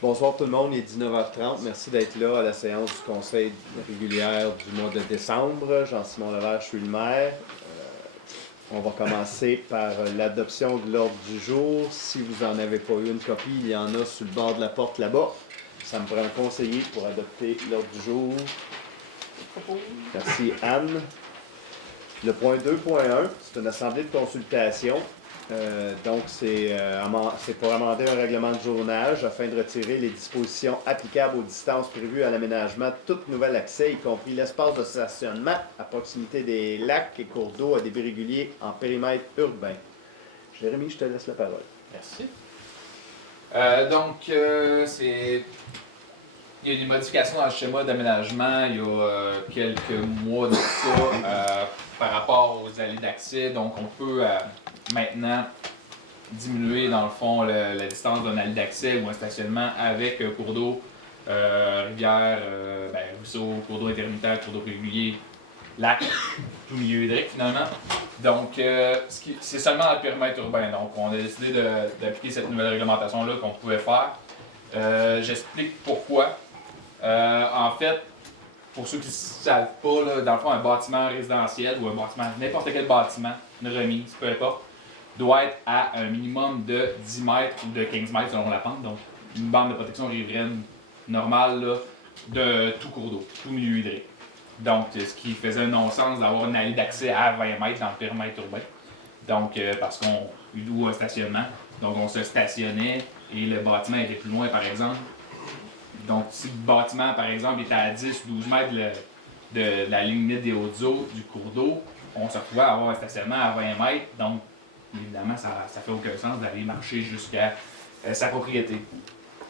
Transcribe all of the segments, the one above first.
Bonsoir tout le monde, il est 19h30. Merci d'être là à la séance du conseil régulière du mois de décembre. Jean-Simon Levert, je suis le maire. On va commencer par l'adoption de l'ordre du jour. Si vous n'en avez pas eu une copie, il y en a sur le bord de la porte là-bas. Ça me prend un conseiller pour adopter l'ordre du jour. Merci Anne. Le point 2.1, c'est une assemblée de consultation. Donc, c'est pour amender un règlement de zonage afin de retirer les dispositions applicables aux distances prévues à l'aménagement de tout nouvel accès, y compris l'espace de stationnement à proximité des lacs et cours d'eau à débit régulier en périmètre urbain. Jérémy, je te laisse la parole. Merci. C'est... Il y a eu des modifications dans le schéma d'aménagement il y a quelques mois de ça par rapport aux allées d'accès. Donc, on peut maintenant diminuer, dans le fond, la distance d'un allée d'accès ou un stationnement avec cours d'eau, rivière, ruisseau, cours d'eau intermittent, cours d'eau régulier, lac, tout milieu hydrique finalement. Donc, c'est seulement dans le périmètre urbain. Donc, on a décidé d'appliquer cette nouvelle réglementation-là qu'on pouvait faire. J'explique pourquoi. En fait, pour ceux qui ne savent pas, là, dans le fond, un bâtiment résidentiel ou un bâtiment, n'importe quel bâtiment, une remise, peu importe, doit être à un minimum de 10 mètres ou de 15 mètres selon la pente. Donc, une bande de protection riveraine normale là, de tout cours d'eau, tout milieu hydrique. Donc, ce qui faisait un non-sens d'avoir une allée d'accès à 20 mètres dans le périmètre urbain. Donc, parce qu'on eut un stationnement. Donc, on se stationnait et le bâtiment était plus loin, par exemple. Donc, si le bâtiment, par exemple, était à 10 ou 12 mètres de la limite des hautes eaux du cours d'eau, on se retrouvait à avoir un stationnement à 20 mètres. Donc, évidemment, ça ne fait aucun sens d'aller marcher jusqu'à sa propriété.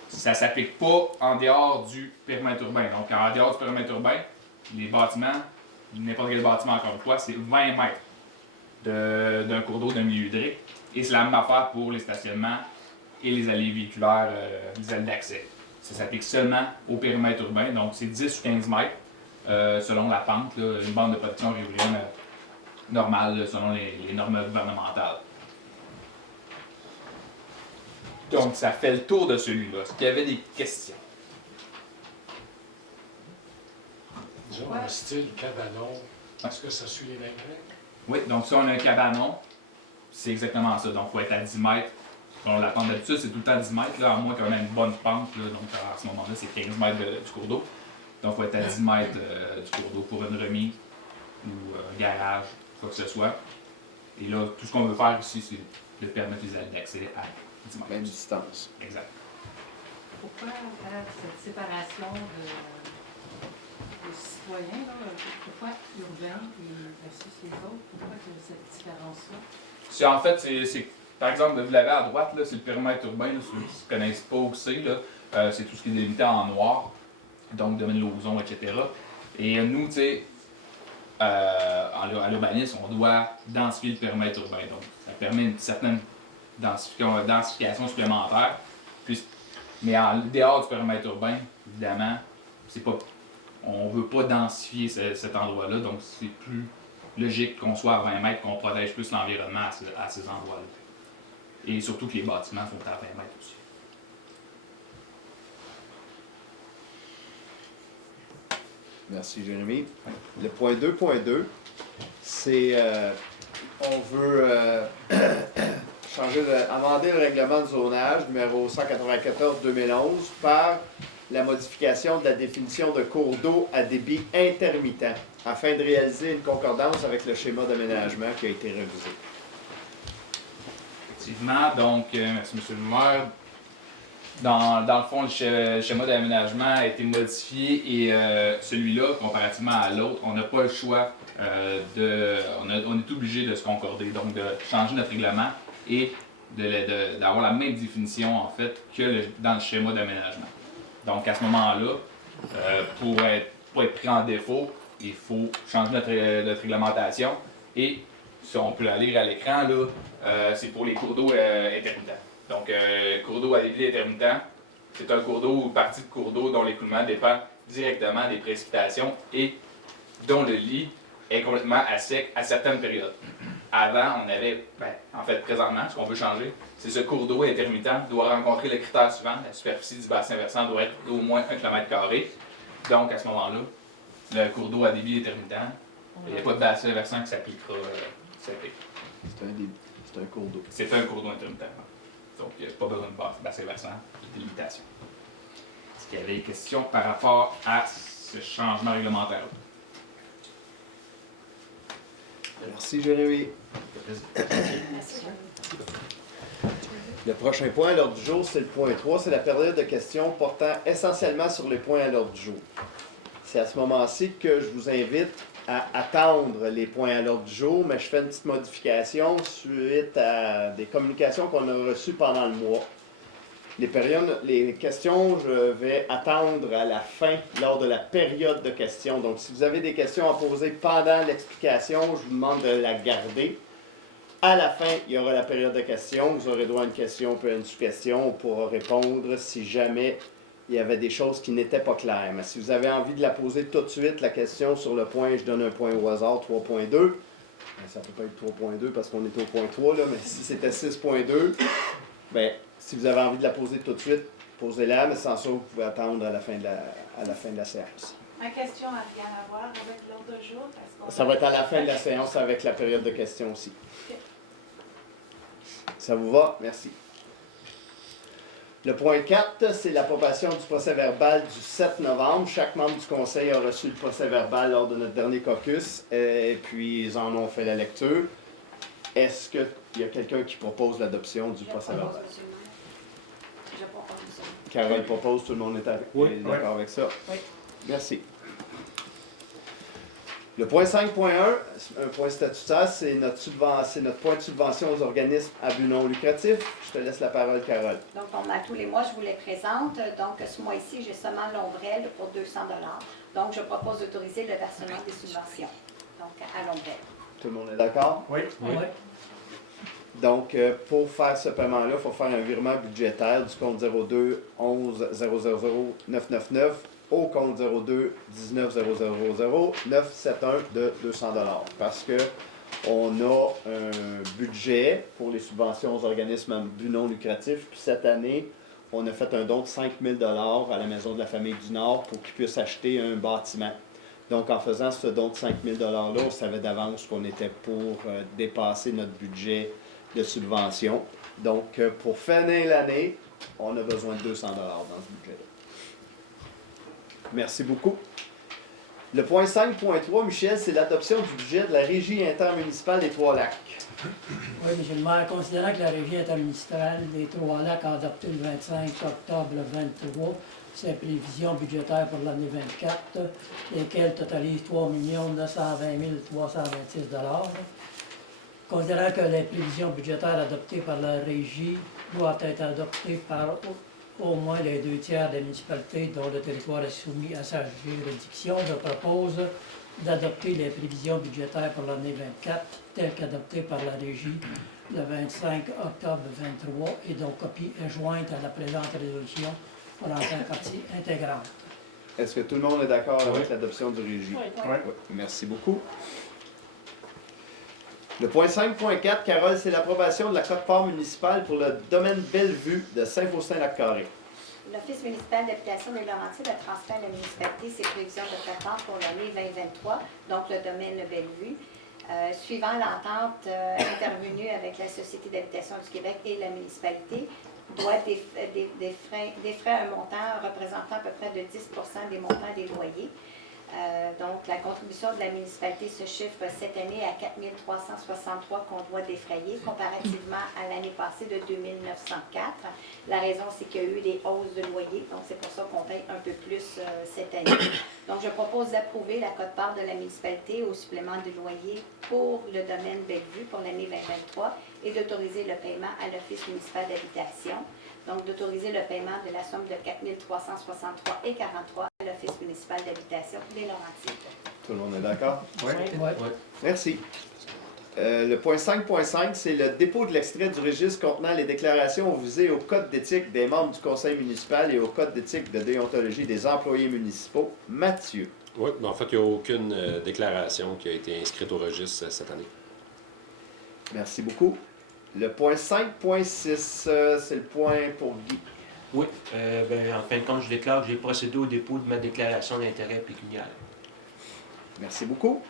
Ça ne s'applique pas en dehors du périmètre urbain. Donc, en dehors du périmètre urbain, les bâtiments, n'importe quel bâtiment encore une fois, c'est 20 mètres d'un cours d'eau d'un milieu hydrique. Et c'est la même affaire pour les stationnements et les allées véhiculaires, les allées d'accès. Ça s'applique seulement au périmètre urbain, donc c'est 10 ou 15 mètres selon la pente, là, une bande de protection riveraine normale là, selon les normes gouvernementales. Donc ça fait le tour de celui-là. Est-ce qu'il y avait des questions? Disons un style cabanon, est-ce que ça suit les mêmes règles? Oui, donc si on a un cabanon, c'est exactement ça. Donc il faut être à 10 mètres. Bon, la pente d'habitude, c'est tout le temps 10 mètres, là, à moins qu'on ait une bonne pente. Là, donc à ce moment-là, c'est 15 mètres du cours d'eau. Donc il faut être à 10 mètres du cours d'eau pour une remise ou un garage, quoi que ce soit. Et là, tout ce qu'on veut faire ici, c'est de permettre les allées d'accès à 10 mètres. Même distance. Exact. Pourquoi faire cette séparation de citoyens, là, pourquoi urbain versus les autres? Pourquoi cette différence-là? En fait, c'est par exemple, vous l'avez à droite, là, c'est le périmètre urbain, là, ceux qui ne connaissent pas où c'est, c'est tout ce qui est délimité en noir, donc domaine Lauson, etc. Et nous, tu sais, à l'urbanisme, on doit densifier le périmètre urbain. Donc, ça permet une certaine densification supplémentaire. Mais en dehors du périmètre urbain, évidemment, on ne veut pas densifier cet endroit-là, donc c'est plus logique qu'on soit à 20 mètres, qu'on protège plus l'environnement à ces endroits-là. Et surtout que les bâtiments sont à 20 mètres aussi. Merci Jérémy. Le point 2.2, c'est on veut amender le règlement de zonage numéro 194-2011 par la modification de la définition de cours d'eau à débit intermittent afin de réaliser une concordance avec le schéma d'aménagement qui a été révisé. Effectivement, donc, merci M. le maire. Dans le fond, le schéma d'aménagement a été modifié et celui-là, comparativement à l'autre, on n'a pas le choix on est obligé de se concorder, donc de changer notre règlement et d'avoir la même définition en fait que dans le schéma d'aménagement. Donc à ce moment-là, pour être pris en défaut, il faut changer notre réglementation et si on peut la lire à l'écran, là, c'est pour les cours d'eau intermittents. Donc, cours d'eau à débit intermittent, c'est un cours d'eau ou partie de cours d'eau dont l'écoulement dépend directement des précipitations et dont le lit est complètement à sec à certaines périodes. Avant, on avait, en fait, présentement, ce qu'on veut changer, c'est ce cours d'eau intermittent doit rencontrer le critère suivant. La superficie du bassin versant doit être d'au moins 1 km². Donc, à ce moment-là, le cours d'eau à débit intermittent, il n'y a pas de bassin versant qui s'appliquera cet été. C'est un cours d'eau. C'est un cours d'eau intermittent. Donc, il n'y a pas besoin de bassin versant, de délimitation. Est-ce qu'il y avait des questions par rapport à ce changement réglementaire? Merci, Jérémy. Le prochain point à l'ordre du jour, c'est le point 3, c'est la période de questions portant essentiellement sur les points à l'ordre du jour. C'est à ce moment-ci que je vous invite à attendre les points à l'ordre du jour, mais je fais une petite modification suite à des communications qu'on a reçues pendant le mois. Les questions, je vais attendre à la fin, lors de la période de questions. Donc, si vous avez des questions à poser pendant l'explication, je vous demande de la garder. À la fin, il y aura la période de questions. Vous aurez droit à une question puis à une sous-question. On pourra répondre si jamais il y avait des choses qui n'étaient pas claires. Mais si vous avez envie de la poser tout de suite, la question sur le point, je donne un point au hasard, 3.2. Ça ne peut pas être 3.2 parce qu'on est au point 3, là, mais si c'était 6.2, bien, si vous avez envie de la poser tout de suite, posez-la, mais sans ça, vous pouvez attendre à la fin de la séance. Ma question n'a rien à voir avec l'ordre du jour. Ça va être à la fin de la séance avec la période de questions aussi. Ça vous va? Merci. Le point 4, c'est l'approbation du procès-verbal du 7 novembre. Chaque membre du conseil a reçu le procès-verbal lors de notre dernier caucus et puis ils en ont fait la lecture. Est-ce qu'il y a quelqu'un qui propose l'adoption du procès-verbal? Je propose ça. Carole propose, tout le monde est d'accord avec ça? Oui. Merci. Le point 5.1, un point statutaire, c'est notre point de subvention aux organismes à but non lucratif. Je te laisse la parole, Carole. Donc, tous les mois, je vous les présente. Donc, ce mois-ci, j'ai seulement l'ombrelle pour 200 $. Donc, je propose d'autoriser le versement des subventions. Donc, à l'ombrelle. Tout le monde est d'accord? Oui. Oui. Donc, pour faire ce paiement-là, il faut faire un virement budgétaire du compte 02 11 000 999 au compte 02 19 000 971 de 200 $ parce que on a un budget pour les subventions aux organismes à but non lucratif. Puis cette année, on a fait un don de 5 000 $ à la Maison de la Famille du Nord pour qu'ils puissent acheter un bâtiment. Donc, en faisant ce don de 5 000 $-là, on savait d'avance qu'on était pour dépasser notre budget de subvention. Donc, pour finir l'année, on a besoin de 200 $ dans ce budget-là. Merci beaucoup. Le point 5.3, Michel, c'est l'adoption du budget de la Régie intermunicipale des Trois-Lacs. Oui, M. le maire, considérant que la Régie intermunicipale des Trois-Lacs a adopté le 25 octobre 2023 ses prévisions budgétaires pour l'année 2024, lesquelles totalisent 3 920 326 $. Considérant que les prévisions budgétaires adoptées par la Régie doivent être adoptées par au moins les 2/3 des municipalités dont le territoire est soumis à sa juridiction, je propose d'adopter les prévisions budgétaires pour l'année 24 telles qu'adoptées par la Régie le 25 octobre 2023 et dont copie est jointe à la présente résolution pour en faire partie intégrante. Est-ce que tout le monde est d'accord avec l'adoption du Régie? Oui. Oui. Merci beaucoup. Le point 5.4, Carole, c'est l'approbation de la quote-part municipale pour le domaine Bellevue de Saint-Faustin-Lac-Carré. L'Office municipal d'habitation des Laurentides a transféré à la municipalité ses prévisions de quote-part pour l'année 2023, donc le domaine Bellevue. Suivant l'entente intervenue avec la Société d'habitation du Québec et la municipalité, doit défrayer un montant représentant à peu près de 10 % des montants des loyers. Donc, la contribution de la municipalité se chiffre cette année à 4 363 qu'on doit défrayer, comparativement à l'année passée de 2 904. La raison, c'est qu'il y a eu des hausses de loyer, donc c'est pour ça qu'on paye un peu plus cette année. Donc, je propose d'approuver la quote-part de la municipalité au supplément de loyer pour le domaine Bellevue pour l'année 2023 et d'autoriser le paiement à l'Office municipal d'habitation. Donc, d'autoriser le paiement de la somme de 4 363,43 à l'Office municipal d'habitation des Laurentides. Tout le monde est d'accord? Oui. Oui. Merci. Le point 5.5, c'est le dépôt de l'extrait du registre contenant les déclarations visées au code d'éthique des membres du conseil municipal et au code d'éthique de déontologie des employés municipaux. Mathieu. Oui, mais en fait, il n'y a aucune déclaration qui a été inscrite au registre cette année. Merci beaucoup. Le point 5.6, c'est le point pour Guy. Oui, en fin de compte, je déclare que j'ai procédé au dépôt de ma déclaration d'intérêt pécuniaire. Merci beaucoup.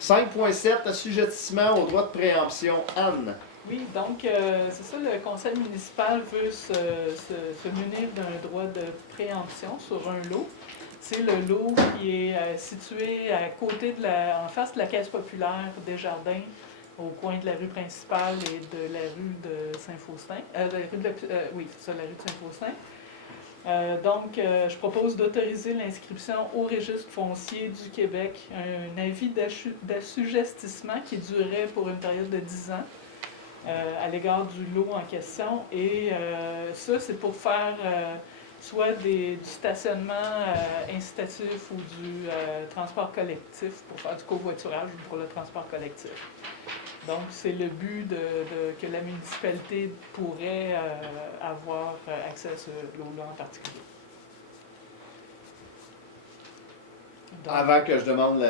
5.7, assujettissement au droit de préemption. Anne. Oui, donc c'est ça, le conseil municipal veut se munir d'un droit de préemption sur un lot. C'est le lot qui est situé à côté en face de la Caisse populaire Desjardins, au coin de la rue principale et de la rue de Saint-Faustin. Oui, c'est ça, la rue de Saint-Faustin. Donc, je propose d'autoriser l'inscription au registre foncier du Québec, un avis d'assujettissement qui durerait pour une période de 10 ans. À l'égard du lot en question. Et ça, c'est pour faire soit du stationnement incitatif ou du transport collectif, pour faire du covoiturage ou pour le transport collectif. Donc, c'est le but que la municipalité pourrait avoir accès à ce lot-là en particulier. Donc, Avant que je demande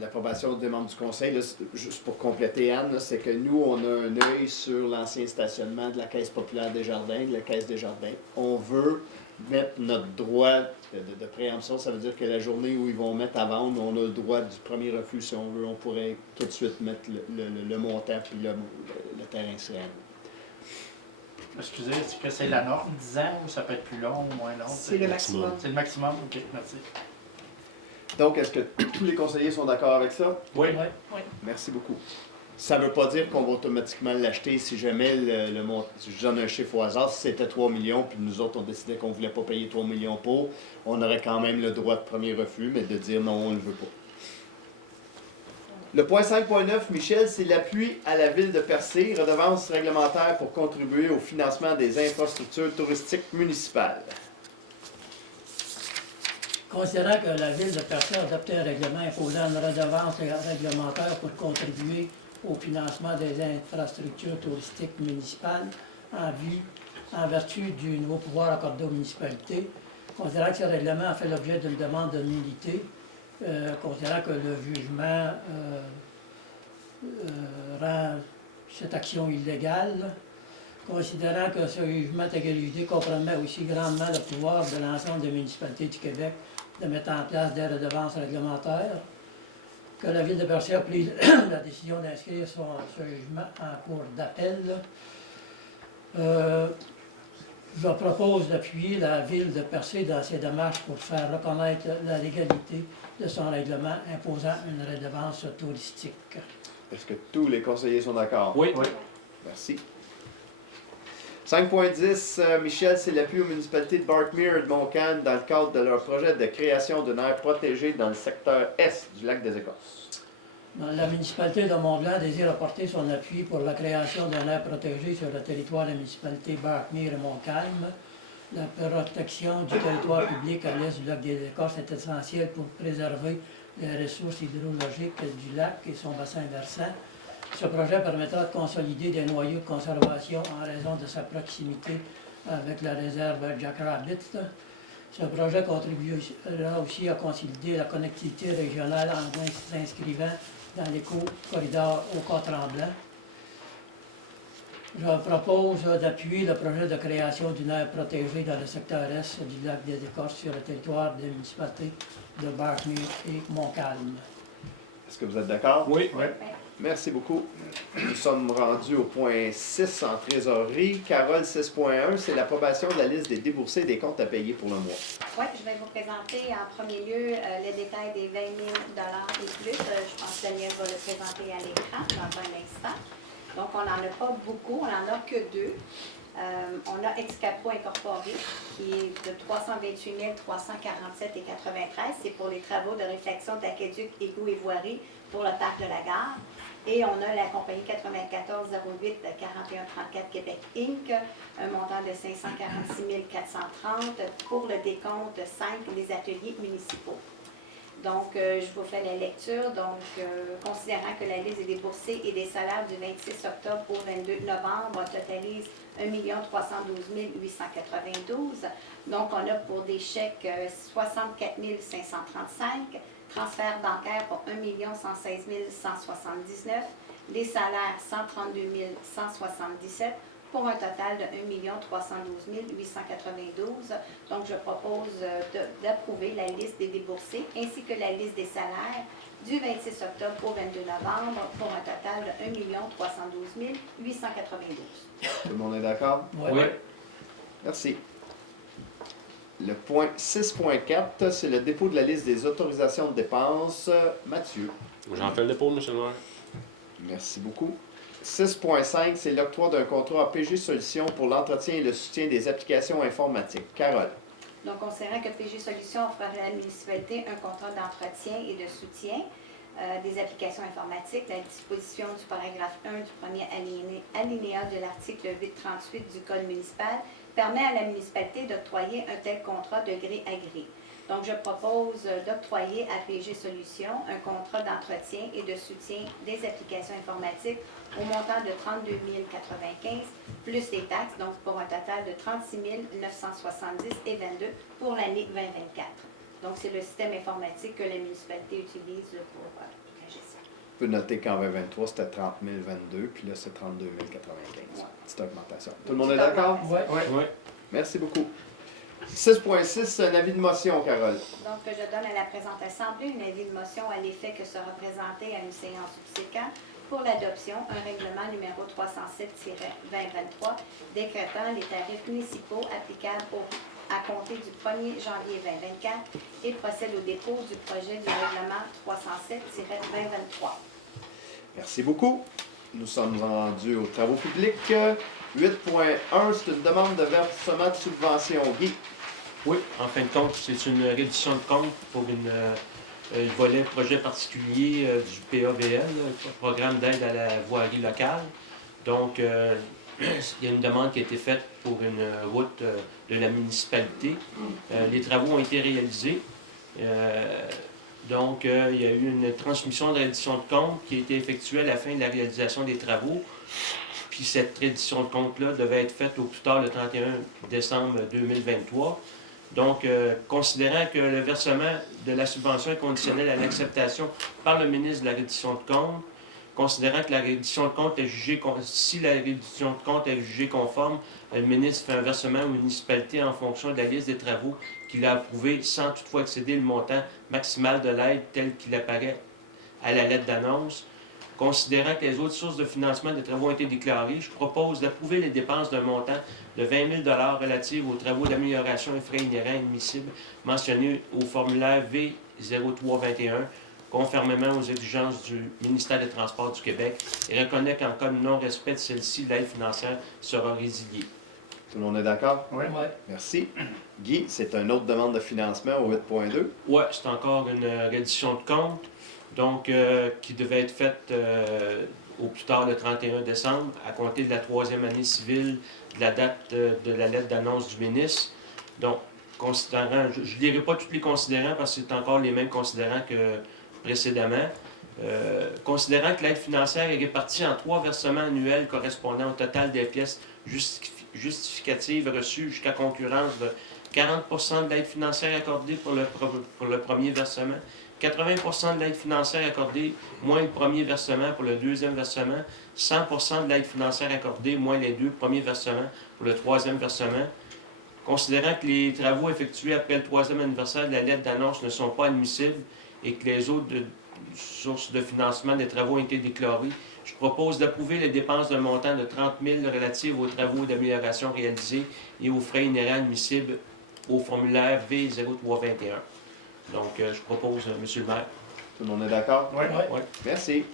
l'approbation des membres du conseil, là, juste pour compléter Anne, là, c'est que nous, on a un œil sur l'ancien stationnement de la Caisse populaire Desjardins, de la Caisse Desjardins. On veut mettre notre droit de préemption, ça veut dire que la journée où ils vont mettre à vendre, on a le droit du premier refus si on veut. On pourrait tout de suite mettre le montant puis le terrain serait à nous. Excusez, est-ce que c'est la norme, 10 ans, ou ça peut être plus long ou moins long? C'est le maximum. C'est le maximum? OK, merci. Donc, est-ce que tous les conseillers sont d'accord avec ça? Oui. Ouais. oui. Merci beaucoup. Ça ne veut pas dire qu'on va automatiquement l'acheter si jamais le montant. Je donne un chiffre au hasard, si c'était 3 millions, puis nous autres, on décidait qu'on ne voulait pas payer 3 millions pour, on aurait quand même le droit de premier refus, mais de dire non, on ne le veut pas. Le point 5.9, Michel, c'est l'appui à la ville de Percé, redevance réglementaire pour contribuer au financement des infrastructures touristiques municipales. Considérant que la ville de Percé a adopté un règlement imposant une redevance réglementaire pour contribuer au financement des infrastructures touristiques municipales en vertu du nouveau pouvoir accordé aux municipalités, considérant que ce règlement a fait l'objet d'une demande de nullité, considérant que le jugement rend cette action illégale, considérant que ce jugement d'égalité compromet aussi grandement le pouvoir de l'ensemble des municipalités du Québec de mettre en place des redevances réglementaires, que la Ville de Percé a pris la décision d'inscrire ce jugement en cours d'appel. Je propose d'appuyer la Ville de Percé dans ses démarches pour faire reconnaître la légalité de son règlement imposant une redevance touristique. Est-ce que tous les conseillers sont d'accord? Oui. Merci. 5.10, Michel, c'est l'appui aux municipalités de Barkmere et de Montcalm dans le cadre de leur projet de création d'une aire protégée dans le secteur Est du lac des Écorces. La municipalité de Mont-Blanc désire apporter son appui pour la création d'une aire protégée sur le territoire de la municipalité Barkmere et Montcalm. La protection du territoire public à l'est du lac des Écorces est essentielle pour préserver les ressources hydrologiques du lac et son bassin versant. Ce projet permettra de consolider des noyaux de conservation en raison de sa proximité avec la réserve Jackrabbit. Ce projet contribuera aussi à consolider la connectivité régionale en s'inscrivant dans l'éco-corridor au Cas-Tremblant. Je propose d'appuyer le projet de création d'une aire protégée dans le secteur Est du lac des Écorces sur le territoire des municipalités de Barkmere et Montcalm. Est-ce que vous êtes d'accord? Oui. Merci beaucoup. Nous sommes rendus au point 6 en trésorerie. Carole, 6.1, c'est l'approbation de la liste des déboursés et des comptes à payer pour le mois. Oui, je vais vous présenter en premier lieu les détails des 20 000 et plus. Je pense que Daniel va le présenter à l'écran dans un instant. Donc, on n'en a pas beaucoup, on n'en a que 2. On a Excapo Incorporé, qui est de 328 347,93. C'est pour les travaux de réflexion d'aqueduc, égouts et voiries pour le parc de la gare. Et on a la compagnie 9408 4134 Québec Inc., un montant de 546 430 pour le décompte 5 des ateliers municipaux. Donc, je vous fais la lecture. Donc, considérant que la liste des déboursés et des salaires du 26 octobre au 22 novembre totalise 1 312 892. Donc, on a pour des chèques 64 535, transferts bancaires pour 1 116 179, Les salaires, 132 177 pour un total de 1 312 892. Donc, je propose d'approuver la liste des déboursés ainsi que la liste des salaires du 26 octobre au 22 novembre pour un total de 1 312 892. Tout le monde est d'accord? Oui. Merci. Le point 6.4, c'est le dépôt de la liste des autorisations de dépenses. Mathieu. J'en fais le dépôt, M. le maire. Merci beaucoup. 6.5, c'est l'octroi d'un contrat à PG Solutions pour l'entretien et le soutien des applications informatiques. Carole. Donc, considérant que PG Solutions offre à la municipalité un contrat d'entretien et de soutien des applications informatiques, la disposition du paragraphe 1 du premier alinéa de l'article 838 du Code municipal permet à la municipalité d'octroyer un tel contrat de gré à gré. Donc, je propose d'octroyer à PG Solutions un contrat d'entretien et de soutien des applications informatiques au montant de 32 095 plus les taxes, donc pour un total de 36 970 et 22 pour l'année 2024. Donc, c'est le système informatique que la municipalité utilise pour la gestion. On peut noter qu'en 2023, c'était 30 022, puis là, c'est 32 095. Petite augmentation. Tout le monde est d'accord? Oui. Oui. Merci beaucoup. 6.6, un avis de motion, Carole. Donc, je donne à la présente Assemblée un avis de motion à l'effet que sera présenté à une séance subséquente pour l'adoption un règlement numéro 307-2023 décrétant les tarifs municipaux applicables à compter du 1er janvier 2024 et procède au dépôt du projet du règlement 307-2023. Merci beaucoup. Nous sommes rendus aux travaux publics. 8.1, c'est une demande de versement de subvention. Guy. Oui, en fin de compte, c'est une réduction de compte pour le volet projet particulier du PAVL, le programme d'aide à la voirie locale. Donc, il y a une demande qui a été faite pour une route de la municipalité. Les travaux ont été réalisés. Donc, il y a eu une transmission de réduction de compte qui a été effectuée à la fin de la réalisation des travaux. Puis cette réduction de compte-là devait être faite au plus tard le 31 décembre 2023. Donc, considérant que le versement de la subvention est conditionnel à l'acceptation par le ministre de la reddition de compte, considérant que la reddition de compte est jugée, si la reddition de compte est jugée conforme, le ministre fait un versement aux municipalités en fonction de la liste des travaux qu'il a approuvés sans toutefois excéder le montant maximal de l'aide tel qu'il apparaît à la lettre d'annonce. Considérant que les autres sources de financement des travaux ont été déclarées, je propose d'approuver les dépenses d'un montant de 20 000 relatives aux travaux d'amélioration et frais inhérents admissibles mentionnés au formulaire V0321, conformément aux exigences du ministère des Transports du Québec, et reconnaît qu'en cas de non-respect de celle-ci, l'aide financière sera résiliée. Tout le monde est d'accord? Oui. Merci. Guy, c'est une autre demande de financement au 8.2. Oui, c'est encore une reddition de compte, donc qui devait être faite au plus tard le 31 décembre, à compter de la 3e année civile de la date de la lettre d'annonce du ministre. Donc, considérant, je ne lirai pas tous les considérants parce que c'est encore les mêmes considérants que précédemment. Considérant que l'aide financière est répartie en 3 versements annuels correspondant au total des pièces justificatives reçues jusqu'à concurrence de 40 de l'aide financière accordée pour le premier versement, 80 de l'aide financière accordée moins le premier versement pour le deuxième versement, 100 de l'aide financière accordée moins les 2 premiers versements pour le troisième versement. Considérant que les travaux effectués après le 3e anniversaire de la lettre d'annonce ne sont pas admissibles et que les autres sources de financement des travaux ont été déclarées, je propose d'approuver les dépenses d'un montant de 30 000 relatives aux travaux d'amélioration réalisés et aux frais inhérents admissibles au formulaire V0321. Donc, je propose, M. le maire. Tout le monde est d'accord? Oui. Oui. Merci.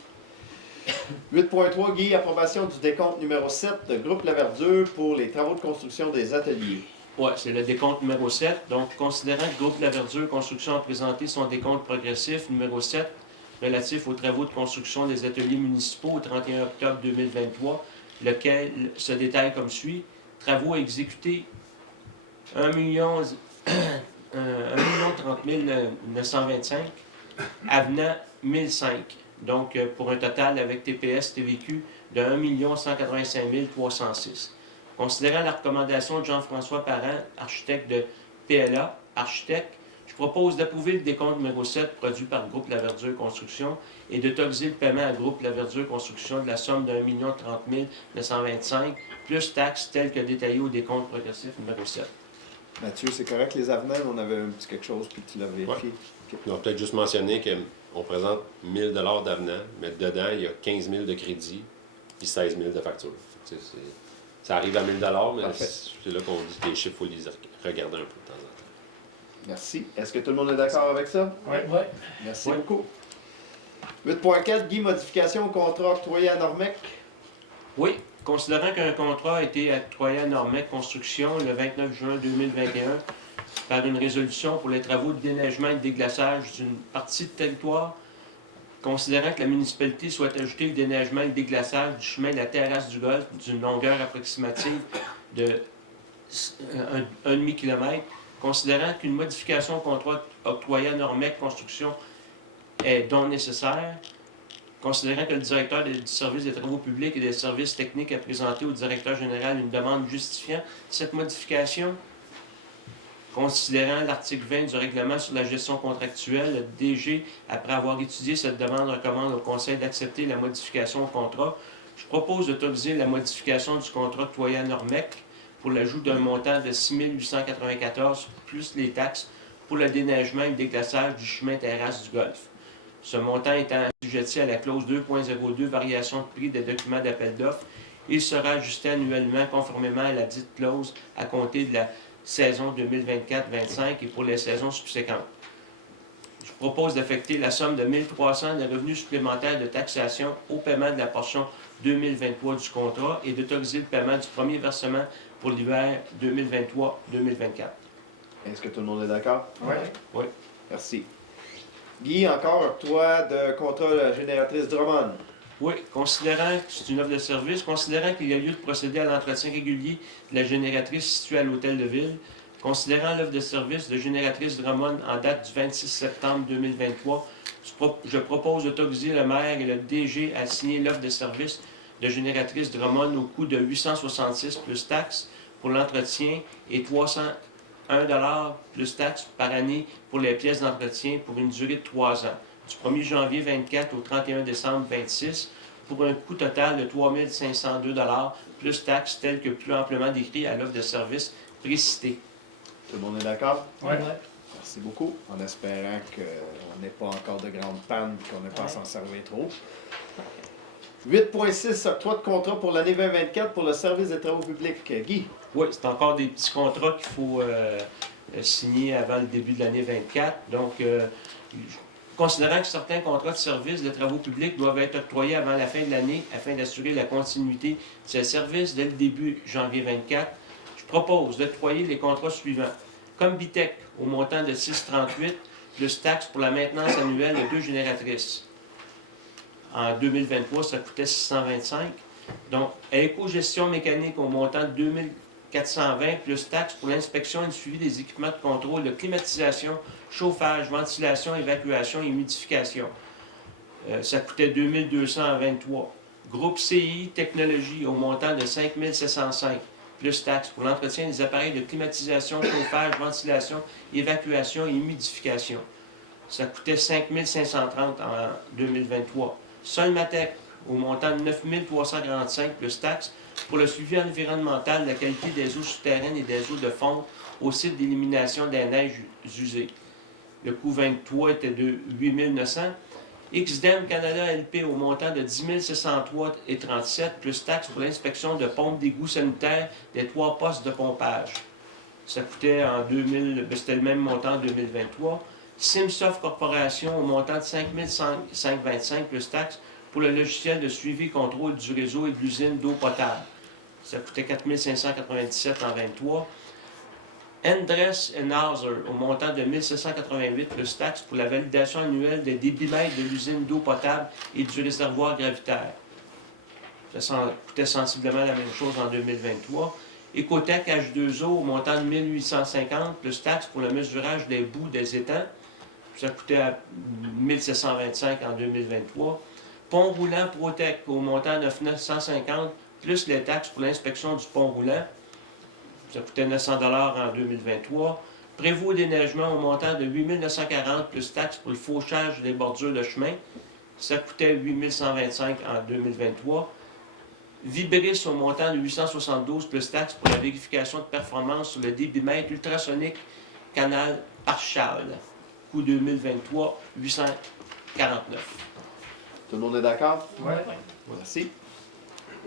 8.3, Guy, approbation du décompte numéro 7 de Groupe La Verdure pour les travaux de construction des ateliers. Oui, c'est le décompte numéro 7. Donc, considérant que Groupe La Verdure Construction a présenté son décompte progressif numéro 7 relatif aux travaux de construction des ateliers municipaux au 31 octobre 2023, lequel se détaille comme suit. Travaux exécutés 1 30 925, avenant 1005. Donc, pour un total avec TPS TVQ de 1 185 306. Considérant la recommandation de Jean-François Parent, architecte de PLA, architecte, Je propose d'approuver le décompte numéro 7 produit par le groupe La Verdure Construction et d'autoriser le paiement à groupe La Verdure Construction de la somme de 1 030 925 plus taxes telles que détaillées au décompte progressif numéro 7. Mathieu, c'est correct les avenants? On avait un petit quelque chose puis tu l'as vérifié. Ok. On va peut-être juste mentionner qu'on présente 1 000 d'avenant, mais dedans, il y a 15 000 de crédit puis 16 000 de facture. Ça arrive à 1 000 mais Parfait. c'est là qu'on dit que les chiffres, il faut les regarder un peu de temps en temps. Merci. Est-ce que tout le monde est d'accord avec ça? Ouais. Ouais. Merci Oui. beaucoup. 8.4, Guy, modification au contrat octroyé à Normec. Oui, considérant qu'un contrat a été octroyé à Normec Construction le 29 juin 2021 par une résolution pour les travaux de déneigement et de déglaçage d'une partie de territoire, considérant que la municipalité souhaite ajouter le déneigement et le déglaçage du chemin de la terrasse du Golfe d'une longueur approximative de 1,5 km, considérant qu'une modification au contrat octroyé à Normec Construction est donc nécessaire, considérant que le directeur du service des travaux publics et des services techniques a présenté au directeur général une demande justifiant cette modification, considérant l'article 20 du règlement sur la gestion contractuelle, le DG, après avoir étudié cette demande, recommande au Conseil d'accepter la modification au contrat. Je propose d'autoriser la modification du contrat octroyé à Normec pour l'ajout d'un montant de 6 894 plus les taxes pour le déneigement et le déglaçage du chemin terrasse du Golfe. Ce montant étant assujetti à la clause 2.02 variation de prix des documents d'appel d'offres, il sera ajusté annuellement conformément à la dite clause à compter de la saison 2024-25 et pour les saisons subséquentes. Je propose d'affecter la somme de 1 300 de revenus supplémentaires de taxation au paiement de la portion 2023 du contrat et d'autoriser le paiement du premier versement pour l'hiver 2023-2024. Est-ce que tout le monde est d'accord? Ouais. Oui. Merci. Guy, encore octroi de contrat de la génératrice Drummond. Oui, considérant que c'est une offre de service, considérant qu'il y a lieu de procéder à l'entretien régulier de la génératrice située à l'Hôtel de Ville, considérant l'offre de service de génératrice Drummond en date du 26 septembre 2023, je propose d'autoriser le maire et le DG à signer l'offre de service de génératrice Drummond au coût de 866 plus taxes pour l'entretien et 301 $ plus taxes par année pour les pièces d'entretien pour une durée de 3 ans, du 1er janvier 24 au 31 décembre 26, pour un coût total de 3 502 $ plus taxes telles que plus amplement décrit à l'offre de service précitée. Tout le monde est d'accord? Ouais. Merci beaucoup. En espérant qu'on n'ait pas encore de grandes pannes et qu'on n'ait pas à s'en servir trop. 8.6, octroi de contrat pour l'année 2024 pour le service des travaux publics. Guy? Oui, c'est encore des petits contrats qu'il faut signer avant le début de l'année 24. Donc, considérant que certains contrats de service de travaux publics doivent être octroyés avant la fin de l'année afin d'assurer la continuité de ces services dès le début janvier 24, je propose d'octroyer les contrats suivants. Comme Bitec, au montant de 6,38 plus taxes pour la maintenance annuelle de 2 génératrices. En 2023, ça coûtait 625. Donc, Éco-gestion mécanique au montant de 2420 plus taxes pour l'inspection et le suivi des équipements de contrôle de climatisation, chauffage, ventilation, évacuation et humidification. Ça coûtait 2223. Groupe CI Technologie au montant de 5705 plus taxes pour l'entretien des appareils de climatisation, chauffage, ventilation, évacuation et humidification. Ça coûtait 5530 en 2023. Solmatec au montant de 9345 plus taxes pour le suivi environnemental de la qualité des eaux souterraines et des eaux de fonte au site d'élimination des neiges usées. Le coût 23 était de 8900. XDEM Canada LP au montant de 10 603,37 plus taxes pour l'inspection de pompes d'égout sanitaires des 3 postes de pompage. Ça coûtait en 2000, c'était le même montant en 2023. Simsoft Corporation au montant de 5 525 plus taxes pour le logiciel de suivi et contrôle du réseau et de l'usine d'eau potable. Ça coûtait 4 597 en 23. Endress & Hauser au montant de 1 788 plus taxes pour la validation annuelle des débitmètres de l'usine d'eau potable et du réservoir gravitaire. Ça coûtait sensiblement la même chose en 2023. Ecotech H2O au montant de 1850 plus taxes pour le mesurage des boues des étangs. Ça coûtait à 1725 en 2023. Pont roulant Protec au montant de 950 plus les taxes pour l'inspection du pont roulant. Ça coûtait 900 $ en 2023. prévoit au déneigement au montant de 8 940 plus taxes pour le fauchage des bordures de chemin. Ça coûtait 8 125 en 2023. Vibris au montant de 872 plus taxes pour la vérification de performance sur le débitmètre ultrasonique canal Parchal. Coût 2023, 849. Tout le monde est d'accord? Ouais. Merci.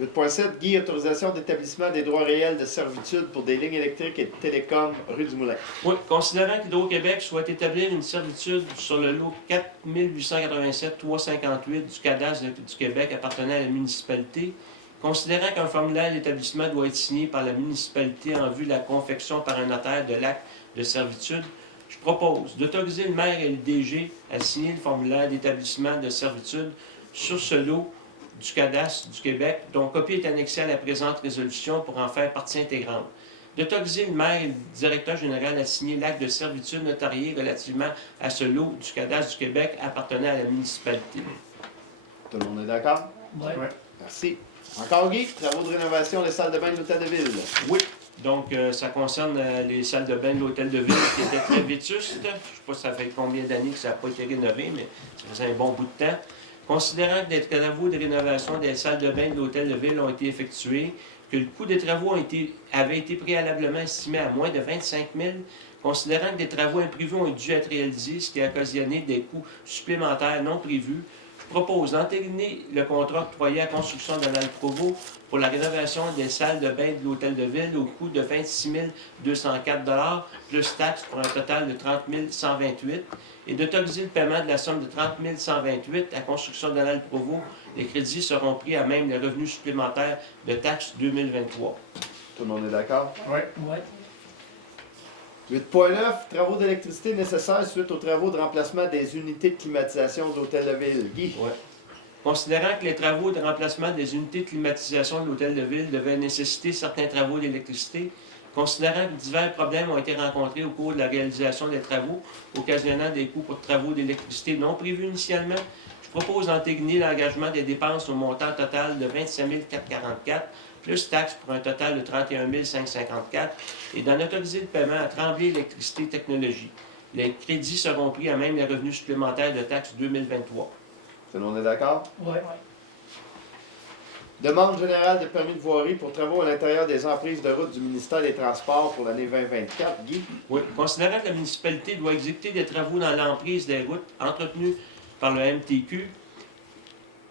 8.7, Guy, autorisation d'établissement des droits réels de servitude pour des lignes électriques et de télécom rue du Moulin. Oui, considérant qu'Hydro-Québec souhaite établir une servitude sur le lot 4887-358 du cadastre du Québec appartenant à la municipalité, considérant qu'un formulaire d'établissement doit être signé par la municipalité en vue de la confection par un notaire de l'acte de servitude, je propose d'autoriser le maire et le DG à signer le formulaire d'établissement de servitude sur ce lot du cadastre du Québec, dont copie est annexée à la présente résolution pour en faire partie intégrante. D'autoriser le maire et le directeur général à signer l'acte de servitude notarié relativement à ce lot du cadastre du Québec appartenant à la municipalité. Tout le monde est d'accord? Ouais. Merci. Encore Guy, travaux de rénovation des salles de bain de l'hôtel de ville. Oui. Donc, ça concerne les salles de bain de l'hôtel de ville qui étaient très vétustes. Je ne sais pas ça fait combien d'années que ça n'a pas été rénové, mais ça faisait un bon bout de temps. Considérant que des travaux de rénovation des salles de bain de l'hôtel de ville ont été effectués, que le coût des travaux avait été préalablement estimé à moins de 25 000, considérant que des travaux imprévus ont dû être réalisés, ce qui a occasionné des coûts supplémentaires non prévus, je propose d'entériner le contrat octroyé à Construction Donald Provost pour la rénovation des salles de bain de l'hôtel de ville au coût de 26 204 plus taxes pour un total de 30 128 et d'autoriser le paiement de la somme de 30 128 à Construction Donald Provost. Les crédits seront pris à même les revenus supplémentaires de taxes 2023. Tout le monde est d'accord? Ouais. Ouais. 8.9, travaux d'électricité nécessaires suite aux travaux de remplacement des unités de climatisation de l'hôtel de ville. Guy? Ouais. Considérant que les travaux de remplacement des unités de climatisation de l'hôtel de ville devaient nécessiter certains travaux d'électricité, considérant que divers problèmes ont été rencontrés au cours de la réalisation des travaux, occasionnant des coûts pour travaux d'électricité non prévus initialement, je propose d'entériner l'engagement des dépenses au montant total de 25 444 plus taxes pour un total de 31 554 et d'en autoriser le paiement à Tremblay Électricité Technologie. Les crédits seront pris à même les revenus supplémentaires de taxes 2023. Tout le monde est d'accord? Ouais. Demande générale de permis de voirie pour travaux à l'intérieur des emprises de route du ministère des Transports pour l'année 2024. Guy? Oui. Considérant que la municipalité doit exécuter des travaux dans l'emprise des routes entretenues par le MTQ,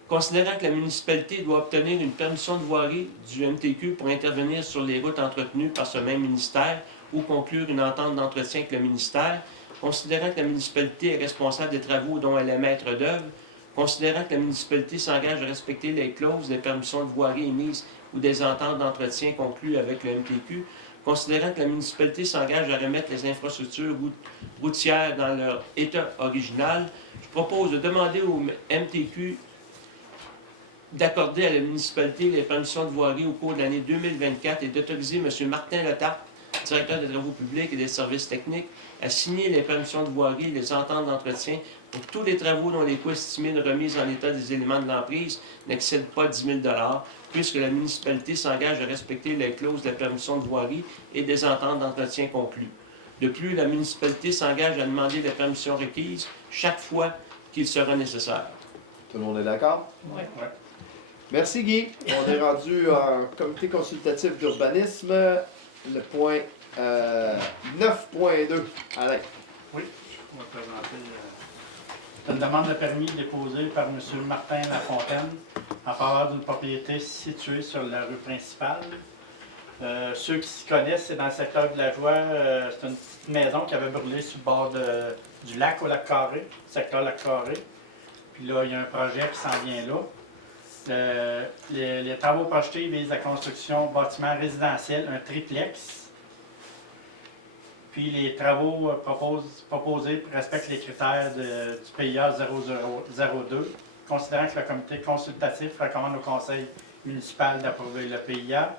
considérant que la municipalité doit obtenir une permission de voirie du MTQ pour intervenir sur les routes entretenues par ce même ministère ou conclure une entente d'entretien avec le ministère, considérant que la municipalité est responsable des travaux dont elle est maître d'œuvre, considérant que la municipalité s'engage à respecter les clauses des permissions de voirie émises ou des ententes d'entretien conclues avec le MTQ, considérant que la municipalité s'engage à remettre les infrastructures routières dans leur état original, je propose de demander au MTQ d'accorder à la municipalité les permissions de voirie au cours de l'année 2024 et d'autoriser M. Martin Letarte, directeur des travaux publics et des services techniques, à signer les permissions de voirie et les ententes d'entretien pour tous les travaux dont les coûts estimés de remise en état des éléments de l'emprise n'excèdent pas 10 000 puisque la municipalité s'engage à respecter les clauses de la permission de voirie et des ententes d'entretien conclues. De plus, la municipalité s'engage à demander les permissions requises chaque fois qu'il sera nécessaire. Tout le monde est d'accord? Ouais. Merci Guy. On est rendu en comité consultatif d'urbanisme. Le point 9.2. Alain. Oui, je vais présenter une demande de permis déposée par M. Martin Lafontaine en faveur d'une propriété située sur la rue principale. Ceux qui s'y connaissent, c'est dans le secteur de la Joie. C'est une petite maison qui avait brûlé sur le bord du lac, au lac Carré, secteur lac Carré. Puis là, il y a un projet qui s'en vient là. Les travaux projetés visent la construction de bâtiments résidentiels, un triplex. Puis les travaux proposés respectent les critères du PIA 0002, considérant que le comité consultatif recommande au conseil municipal d'approuver le PIA.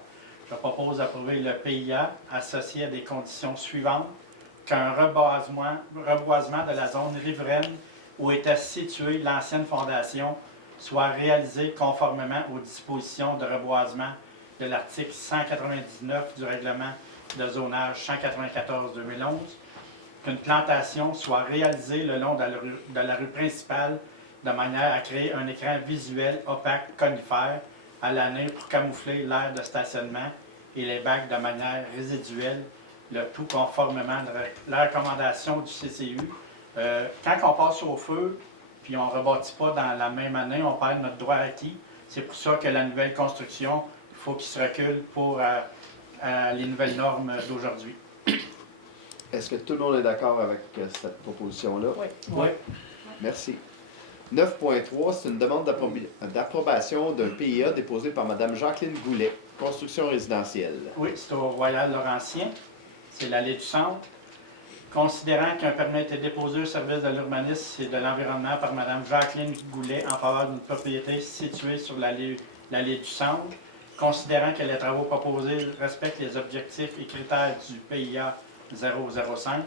Je propose d'approuver le PIA associé à des conditions suivantes: qu'un reboisement de la zone riveraine où était située l'ancienne fondation soit réalisé conformément aux dispositions de reboisement de l'article 199 du règlement de zonage 194-2011, qu'une plantation soit réalisée le long de la rue principale de manière à créer un écran visuel opaque conifère à l'année pour camoufler l'aire de stationnement et les bacs de manière résiduelle, le tout conformément à la recommandation du CCU. Quand on passe au feu, puis on ne rebâtit pas dans la même année, on perd notre droit acquis. C'est pour ça que la nouvelle construction, il faut qu'il se recule pour les nouvelles normes d'aujourd'hui. Est-ce que tout le monde est d'accord avec cette proposition-là? Oui. Oui. Merci. 9.3, c'est une demande d'approbation d'un PIA déposé par Mme Jacqueline Goulet, construction résidentielle. Oui, c'est au Royal Laurentien. C'est l'allée du centre. Considérant qu'un permis a été déposé au service de l'urbanisme et de l'environnement par Mme Jacqueline Goulet en faveur d'une propriété située sur l'allée du centre, considérant que les travaux proposés respectent les objectifs et critères du PIA 005,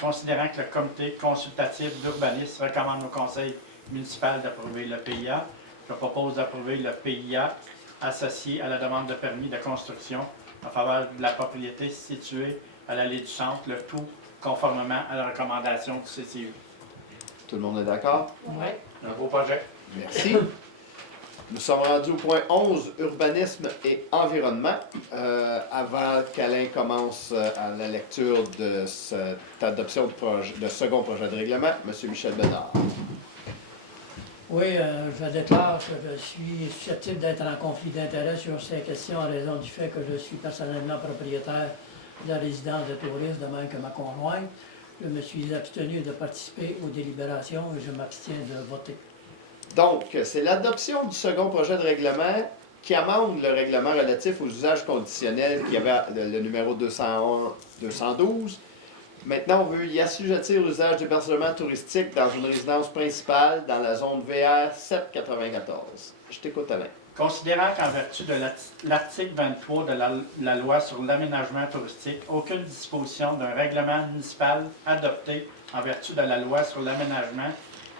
considérant que le comité consultatif d'urbanisme recommande au conseil municipal d'approuver le PIA, je propose d'approuver le PIA associé à la demande de permis de construction en faveur de la propriété située à l'allée du centre, le tout conformément à la recommandation du CCU. Tout le monde est d'accord? Oui. Un beau projet. Merci. Nous sommes rendus au point 11, urbanisme et environnement. Avant qu'Alain commence à la lecture de cette adoption de second projet de règlement, M. Michel Bédard. Oui, je déclare que je suis susceptible d'être en conflit d'intérêts sur ces questions en raison du fait que je suis personnellement propriétaire de la résidence de tourisme, de même que ma conjointe. Je me suis abstenu de participer aux délibérations et je m'abstiens de voter. Donc, c'est l'adoption du second projet de règlement qui amende le règlement relatif aux usages conditionnels qui avait le numéro 211-212. Maintenant, on veut y assujettir l'usage d'hébergement touristique dans une résidence principale dans la zone VR 794. Je t'écoute, Alain. Considérant qu'en vertu de l'article 23 de la loi sur l'aménagement touristique, aucune disposition d'un règlement municipal adopté en vertu de la loi sur l'aménagement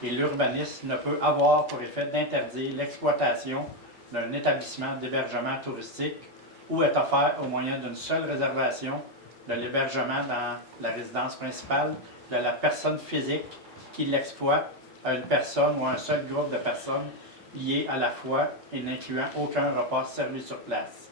et l'urbanisme ne peut avoir pour effet d'interdire l'exploitation d'un établissement d'hébergement touristique ou est offert au moyen d'une seule réservation de l'hébergement dans la résidence principale de la personne physique qui l'exploite à une personne ou à un seul groupe de personnes liées à la fois et n'incluant aucun repas servi sur place.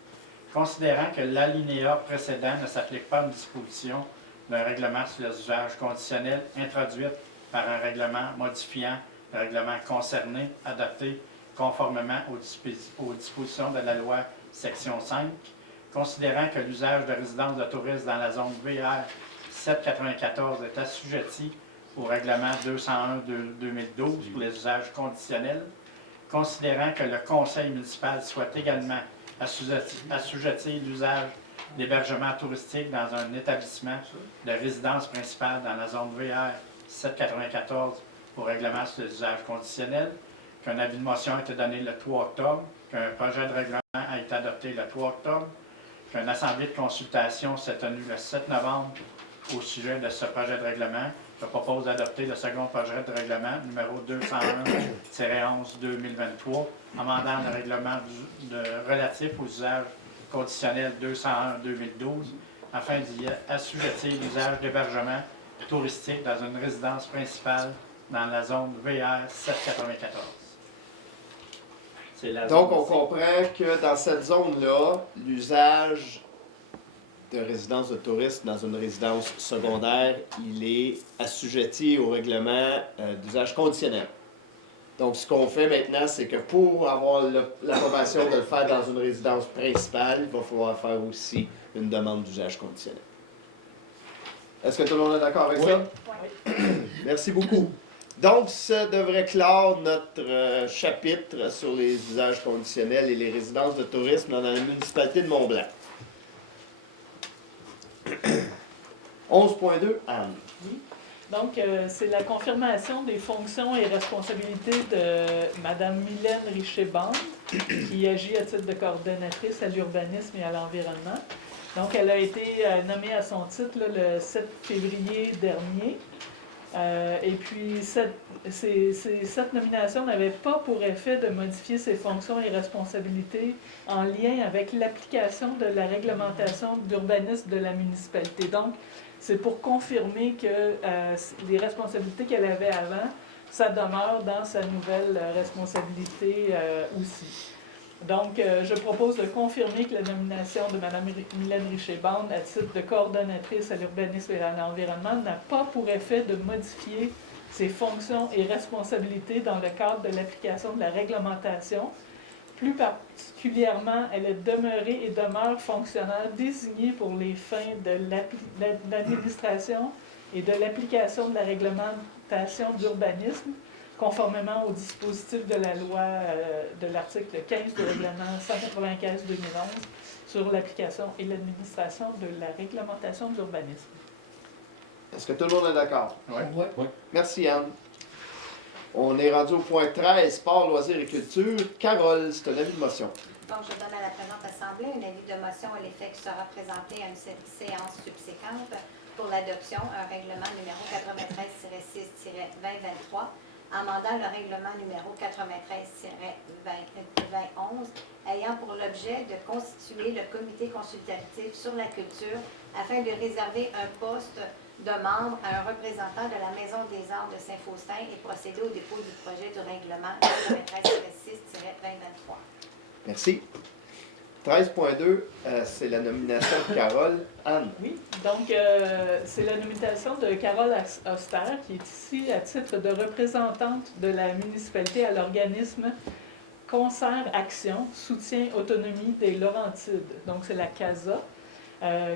Considérant que l'alinéa précédent ne s'applique pas à une disposition d'un règlement sur les usages conditionnels introduite par un règlement modifiant le règlement concerné, adopté conformément aux dispositions de la loi section 5, considérant que l'usage de résidence de tourisme dans la zone VR 794 est assujetti au règlement 201-2012 pour les usages conditionnels, considérant que le conseil municipal souhaite également assujettir l'usage d'hébergement touristique dans un établissement de résidence principale dans la zone VR 794 au règlement sur les usages conditionnels, qu'un avis de motion a été donné le 3 octobre, qu'un projet de règlement a été adopté le 3 octobre, qu'une assemblée de consultation s'est tenue le 7 novembre au sujet de ce projet de règlement. Je propose d'adopter le second projet de règlement numéro 201-11-2023, amendant le règlement relatif aux usages conditionnels 201-2012, afin d'y assujettir l'usage d'hébergement touristique dans une résidence principale dans la zone VR 794. Donc, on comprend que dans cette zone-là, l'usage de résidence de tourisme dans une résidence secondaire, il est assujetti au règlement d'usage conditionnel. Donc, ce qu'on fait maintenant, c'est que pour avoir l'approbation de le faire dans une résidence principale, il va falloir faire aussi une demande d'usage conditionnel. Est-ce que tout le monde est d'accord avec ça? Oui. Merci beaucoup. Donc, ça devrait clore notre chapitre sur les usages conditionnels et les résidences de tourisme dans la municipalité de Mont-Blanc. 11.2, Anne. Donc, c'est la confirmation des fonctions et responsabilités de Mme Mylène Richer-Bande, qui agit à titre de coordonnatrice à l'urbanisme et à l'environnement. Donc, elle a été nommée à son titre là, le 7 février dernier. Et puis, cette nomination n'avait pas pour effet de modifier ses fonctions et responsabilités en lien avec l'application de la réglementation d'urbanisme de la municipalité. Donc, c'est pour confirmer que les responsabilités qu'elle avait avant, ça demeure dans sa nouvelle responsabilité aussi. Donc, je propose de confirmer que la nomination de Mme Mylène Richer-Bande à titre de coordonnatrice à l'urbanisme et à l'environnement n'a pas pour effet de modifier ses fonctions et responsabilités dans le cadre de l'application de la réglementation. Plus particulièrement, elle est demeurée et demeure fonctionnaire désignée pour les fins de l'administration et de l'application de la réglementation d'urbanisme, conformément au dispositif de la loi de l'article 15 du règlement 195-2011 sur l'application et l'administration de la réglementation de l'urbanisme. Est-ce que tout le monde est d'accord? Ouais. Merci, Anne. On est rendu au point 13, sport, loisirs et culture. Carole, c'est un avis de motion. Donc, je donne à la présente Assemblée un avis de motion à l'effet qui sera présenté à une séance subséquente pour l'adoption un règlement numéro 93-6-2023, amendant le règlement numéro 93-2011, ayant pour l'objet de constituer le comité consultatif sur la culture afin de réserver un poste de membre à un représentant de la Maison des Arts de Saint-Faustin et procéder au dépôt du projet du règlement 93-6-2023. Merci. 13.2, c'est la nomination de Carole. Anne. Oui, donc c'est la nomination de Carole Auster, qui est ici à titre de représentante de la municipalité à l'organisme Concert Action, Soutien Autonomie des Laurentides. Donc c'est la CASA.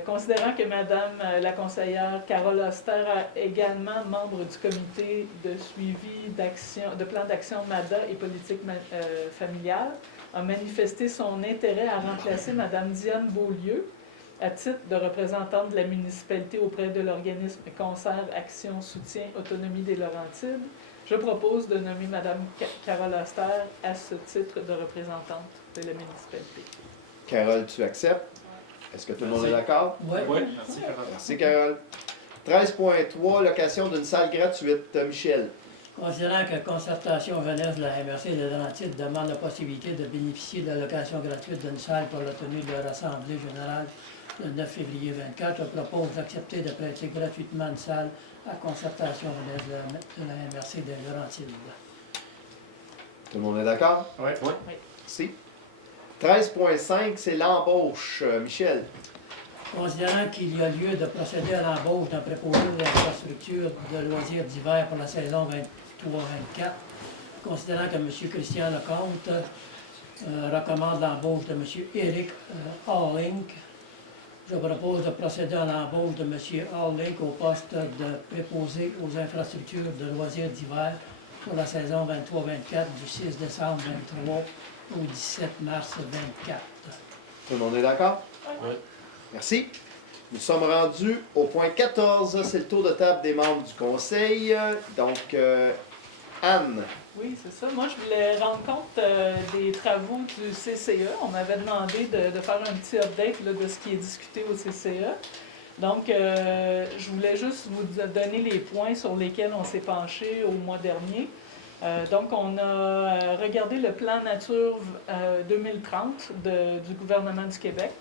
Considérant que Madame la conseillère Carole Auster est également membre du comité de suivi de plan d'action MADA et politique familiale, a manifesté son intérêt à remplacer Madame Diane Beaulieu à titre de représentante de la municipalité auprès de l'organisme Concert Action Soutien Autonomie des Laurentides. Je propose de nommer Madame Carole Auster à ce titre de représentante de la municipalité. Carole, tu acceptes? Est-ce que tout le monde est d'accord? Ouais. Merci, Carole. Merci, Carole. 13.3, location d'une salle gratuite. Michel. Considérant que Concertation Jeunesse de la MRC de Laurentides demande la possibilité de bénéficier de la location gratuite d'une salle pour la tenue de leur assemblée générale le 9 février 24, je propose d'accepter de prêter gratuitement une salle à Concertation Jeunesse de la MRC de Laurentides. Tout le monde est d'accord? Oui. Merci. 13.5, c'est l'embauche. Michel. Considérant qu'il y a lieu de procéder à l'embauche d'un préposé d'infrastructure de loisirs d'hiver pour la saison 23-24, considérant que M. Christian Lecomte recommande l'embauche de M. Eric Hallink, je propose de procéder à l'embauche de M. Hallink au poste de préposé aux infrastructures de loisirs d'hiver pour la saison 23-24 du 6 décembre 23 au 17 mars 24. Tout le monde est d'accord? Oui. Merci. Nous sommes rendus au point 14, c'est le tour de table des membres du conseil. Donc, Anne. Oui, c'est ça. Moi, je voulais rendre compte des travaux du CCE. On m'avait demandé de faire un petit update là, de ce qui est discuté au CCE. Donc, je voulais juste vous donner les points sur lesquels on s'est penché au mois dernier. Donc, on a regardé le plan Nature 2030 du gouvernement du Québec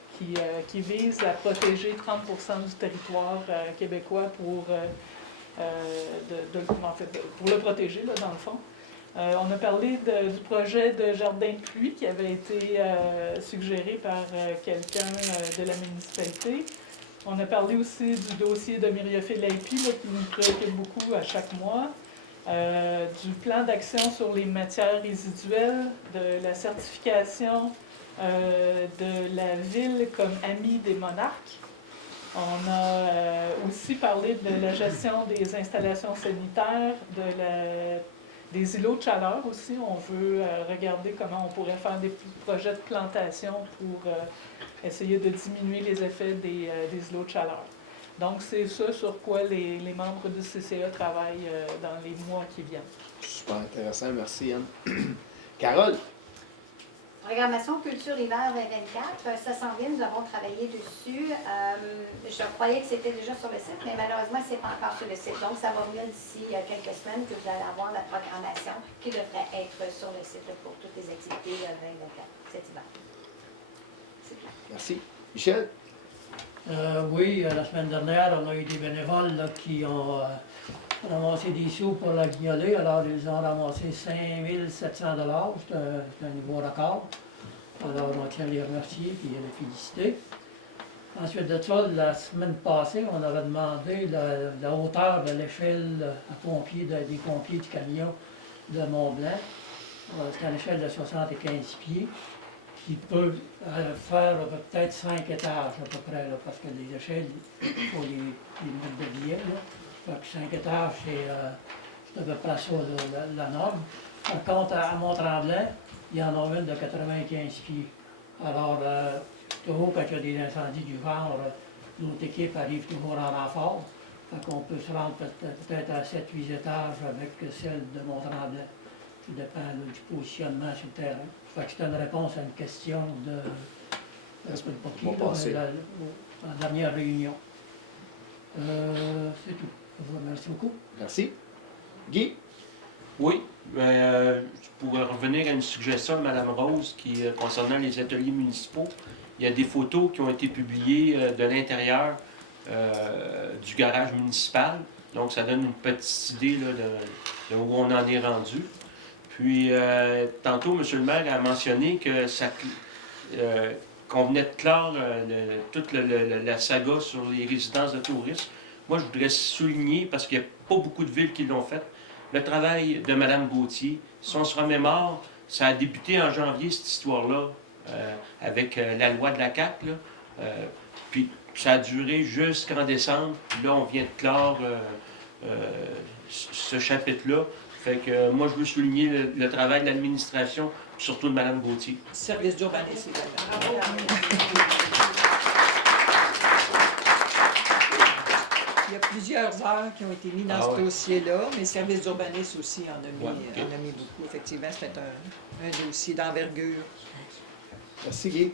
qui vise à protéger 30% du territoire québécois pour le protéger, là, dans le fond. On a parlé du projet de jardin de pluie qui avait été suggéré par quelqu'un de la municipalité. On a parlé aussi du dossier de Miriaphée-Laipi qui nous préoccupe beaucoup à chaque mois. Du plan d'action sur les matières résiduelles, de la certification de la ville comme amie des monarques. On a aussi parlé de la gestion des installations sanitaires, des îlots de chaleur aussi. On veut regarder comment on pourrait faire des projets de plantation pour essayer de diminuer les effets des îlots de chaleur. Donc, c'est ça sur quoi les membres du CCE travaillent dans les mois qui viennent. Super intéressant, merci Anne. Carole. Programmation Culture Hiver 2024, ça s'en vient, nous avons travaillé dessus. Je croyais que c'était déjà sur le site, mais malheureusement, ce n'est pas encore sur le site. Donc, ça va venir d'ici quelques semaines que vous allez avoir la programmation qui devrait être sur le site pour toutes les activités 2024 cet hiver. C'est clair. Merci. Michel. Oui, la semaine dernière, on a eu des bénévoles là, qui ont ramassé des sous pour la guignolée. Alors, ils ont ramassé 5 700 $. C'est un nouveau record. Alors, on tient à les remercier et les féliciter. Ensuite de ça, la semaine passée, on avait demandé la hauteur de l'échelle des pompiers du camion de Mont-Blanc. C'est à l'échelle de 75 pieds, qui peut faire peut-être 5 étages à peu près, là, parce que les échelles, il faut les mettre de biais. Fait que 5 étages, c'est à peu près ça la norme. Par contre, à Mont-Tremblant, il y en a une de 95 pieds. Alors, toujours quand il y a des incendies du genre, notre équipe arrive toujours en renfort. Fait qu'on peut se rendre peut-être à 7-8 étages avec celle de Mont-Tremblant. Tout dépend là, du positionnement sur le terrain. Fait que c'est une réponse à une question de la dernière réunion. C'est tout. Je vous remercie beaucoup. Merci. Guy? Oui, pour revenir à une suggestion de Mme Rose concernant les ateliers municipaux, il y a des photos qui ont été publiées de l'intérieur du garage municipal. Donc, ça donne une petite idée là, de où on en est rendu. Puis, tantôt, M. le maire a mentionné que qu'on venait de clore toute la saga sur les résidences de touristes. Moi, je voudrais souligner, parce qu'il n'y a pas beaucoup de villes qui l'ont fait, le travail de Mme Gauthier. Si on se remémore, ça a débuté en janvier, cette histoire-là, avec la loi de la CAQ. Puis ça a duré jusqu'en décembre. Puis là, on vient de clore ce chapitre-là. Fait que moi, je veux souligner le travail de l'administration, surtout de Mme Gauthier. Service d'urbanisme également. Il y a plusieurs heures qui ont été mises dans ce dossier-là, mais le service d'urbanisme aussi en a mis beaucoup. Effectivement, c'était un dossier d'envergure. Merci, Guy.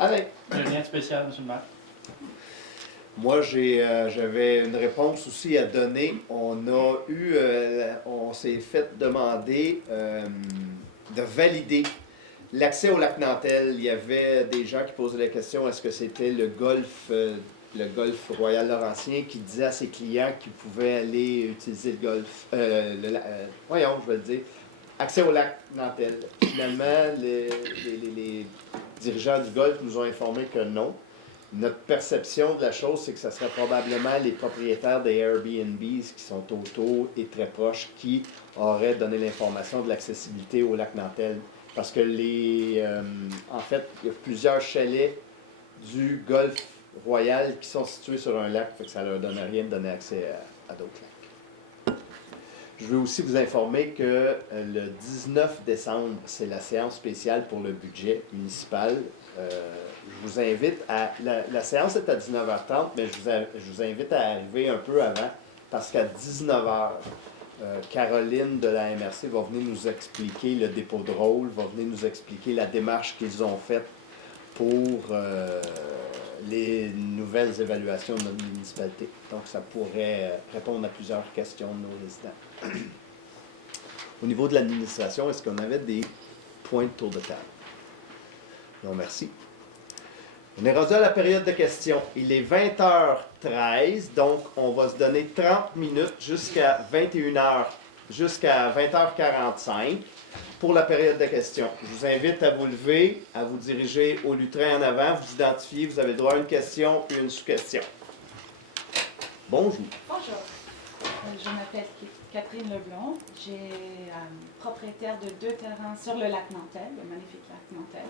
Alain? Rien de spécial, M. le maire. Moi, j'avais une réponse aussi à donner. On s'est fait demander de valider l'accès au lac Nantel. Il y avait des gens qui posaient la question, est-ce que c'était le golfe Royal Laurentien qui disait à ses clients qu'ils pouvaient aller utiliser le golfe, voyons, je vais le dire, accès au lac Nantel. Finalement, les dirigeants du golfe nous ont informé que non. Notre perception de la chose, c'est que ce serait probablement les propriétaires des Airbnb qui sont autour et très proches qui auraient donné l'information de l'accessibilité au lac Nantel. Parce que en fait, il y a plusieurs chalets du golfe Royal qui sont situés sur un lac, fait que ça ne leur donne rien de donner accès à d'autres lacs. Je veux aussi vous informer que le 19 décembre, c'est la séance spéciale pour le budget municipal. Je vous invite à... La séance est à 19h30, mais je vous invite à arriver un peu avant, parce qu'à 19h, Caroline de la MRC va venir nous expliquer le dépôt de rôle, va venir nous expliquer la démarche qu'ils ont faite pour les nouvelles évaluations de notre municipalité. Donc, ça pourrait répondre à plusieurs questions de nos résidents. Au niveau de l'administration, est-ce qu'on avait des points de tour de table? Non, merci. On est rendu à la période de questions. Il est 20h13, donc on va se donner 30 minutes jusqu'à 21h, jusqu'à 20h45 pour la période de questions. Je vous invite à vous lever, à vous diriger au lutrin en avant, vous identifier, vous avez le droit à une question puis une sous-question. Bonjour. Bonjour. Je m'appelle Catherine Leblond. J'ai propriétaire de 2 terrains sur le lac Nantel, le magnifique lac Nantel.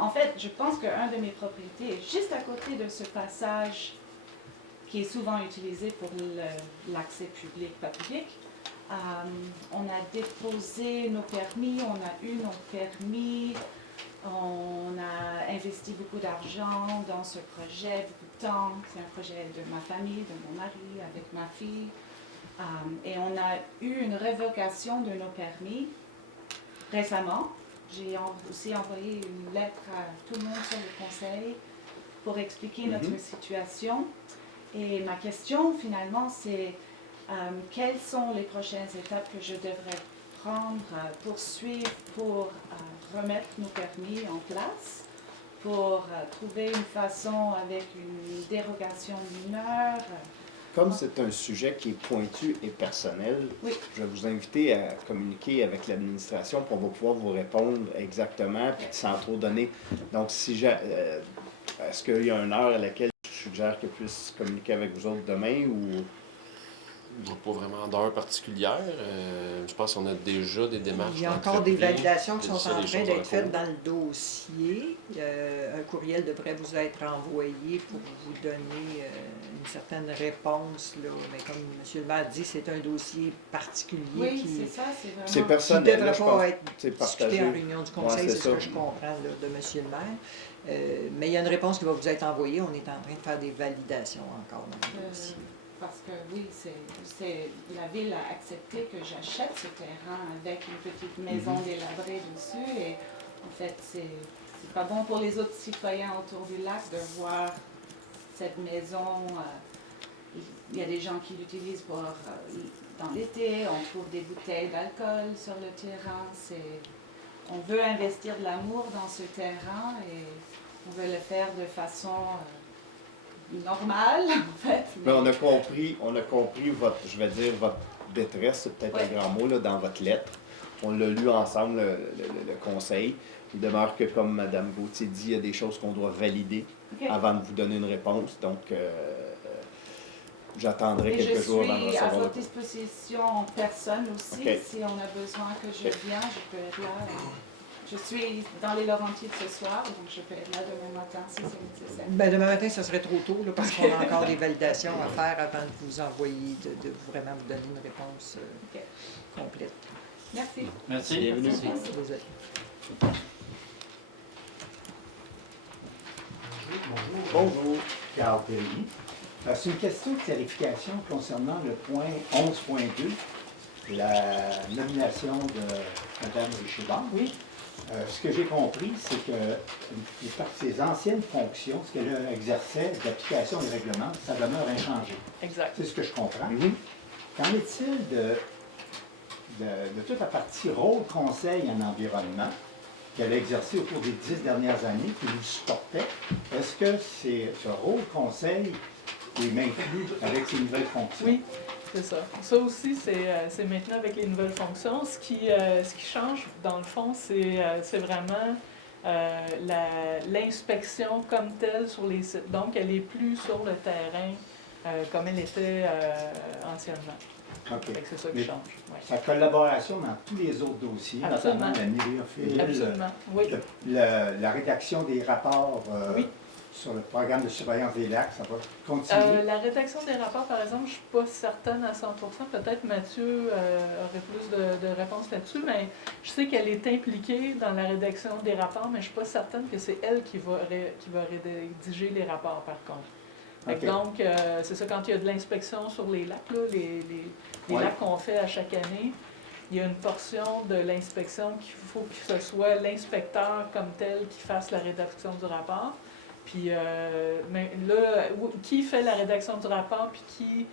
En fait, je pense qu'un de mes propriétés est juste à côté de ce passage qui est souvent utilisé pour l'accès public. On a déposé nos permis, on a eu nos permis, on a investi beaucoup d'argent dans ce projet, beaucoup de temps. C'est un projet de ma famille, de mon mari, avec ma fille. Et on a eu une révocation de nos permis récemment. J'ai aussi envoyé une lettre à tout le monde sur le conseil pour expliquer notre situation. Et ma question, finalement, c'est quelles sont les prochaines étapes que je devrais prendre, poursuivre pour remettre nos permis en place pour trouver une façon avec une dérogation mineure. Comme c'est un sujet qui est pointu et personnel, Oui. je vais vous inviter à communiquer avec l'administration pour on va pouvoir vous répondre exactement puis sans trop donner. Donc, est-ce qu'il y a une heure à laquelle je suggère que je puisse communiquer avec vous autres demain ou... Il n'y a pas vraiment d'heure particulière. Je pense qu'on a déjà des démarches. Il y a encore des validations qui sont en train choses d'être en faites cours. dans le dossier. Un courriel devrait vous être envoyé pour vous donner une certaine réponse. Là. Mais comme M. le maire dit, c'est un dossier particulier Oui, qui c'est ça, c'est vraiment... C'est ne personnel, là, devrait je pas pense. être C'est discuté partagé. en réunion du conseil, Ouais, c'est ce ça. que je comprends là, de M. le maire. Mais il y a une réponse qui va vous être envoyée. On est en train de faire des validations encore dans le dossier. Parce que oui, la ville a accepté que j'achète ce terrain avec une petite maison délabrée dessus. Et en fait, c'est pas bon pour les autres citoyens autour du lac de voir cette maison. Il y a des gens qui l'utilisent pour dans l'été. On trouve des bouteilles d'alcool sur le terrain. On veut investir de l'amour dans ce terrain et on veut le faire de façon normal, en fait. Mais on a compris votre, je vais dire, votre détresse, c'est peut-être un grand mot, là, dans votre lettre. On l'a lu ensemble, le conseil. Il demeure que, comme Mme Gauthier dit, il y a des choses qu'on doit valider avant de vous donner une réponse. Donc, j'attendrai quelques jours avant de Je suis à recevoir votre disposition en personne aussi. OK. Si on a besoin que je vienne, je peux être là. Je suis dans les Laurentides ce soir, donc je peux être là demain matin si c'est nécessaire. Ben, demain matin, ce serait trop tôt là, parce qu'on a encore des validations à faire avant de vous envoyer, de vraiment vous donner une réponse complète. Merci. Merci. Bienvenue. Désolé. Bonjour, Carl Pelly. C'est une question de clarification concernant le point 11.2, la nomination de Mme Richard. Oui. Ce que j'ai compris, c'est que par ses anciennes fonctions, ce qu'elle exerçait d'application des règlements, ça demeure inchangé. Exact. C'est ce que je comprends. Qu'en est-il de toute la partie rôle conseil en environnement qu'elle a exercé au cours des 10 dernières années, qui nous supportait? Est-ce que ce rôle conseil est maintenu avec ses nouvelles fonctions? Oui, c'est ça. Ça aussi, c'est maintenant avec les nouvelles fonctions. Ce qui change, dans le fond, c'est vraiment l'inspection comme telle sur les sites. Donc, elle n'est plus sur le terrain comme elle était anciennement. OK. C'est ça qui Mais change. Ouais. sa collaboration dans tous les autres dossiers, Absolument. notamment la mairie Absolument, oui. la rédaction des rapports Oui. sur le programme de surveillance des lacs, ça va continuer? La rédaction des rapports, par exemple, je ne suis pas certaine à 100%. Peut-être Mathieu aurait plus de réponses là-dessus, mais je sais qu'elle est impliquée dans la rédaction des rapports, mais je ne suis pas certaine que c'est elle qui va rédiger les rapports, par contre. Okay. Donc, c'est ça, quand il y a de l'inspection sur les lacs, là, les lacs qu'on fait à chaque année, il y a une portion de l'inspection qu'il faut que ce soit l'inspecteur comme tel qui fasse la rédaction du rapport. Puis mais là, qui fait la rédaction du rapport puis qui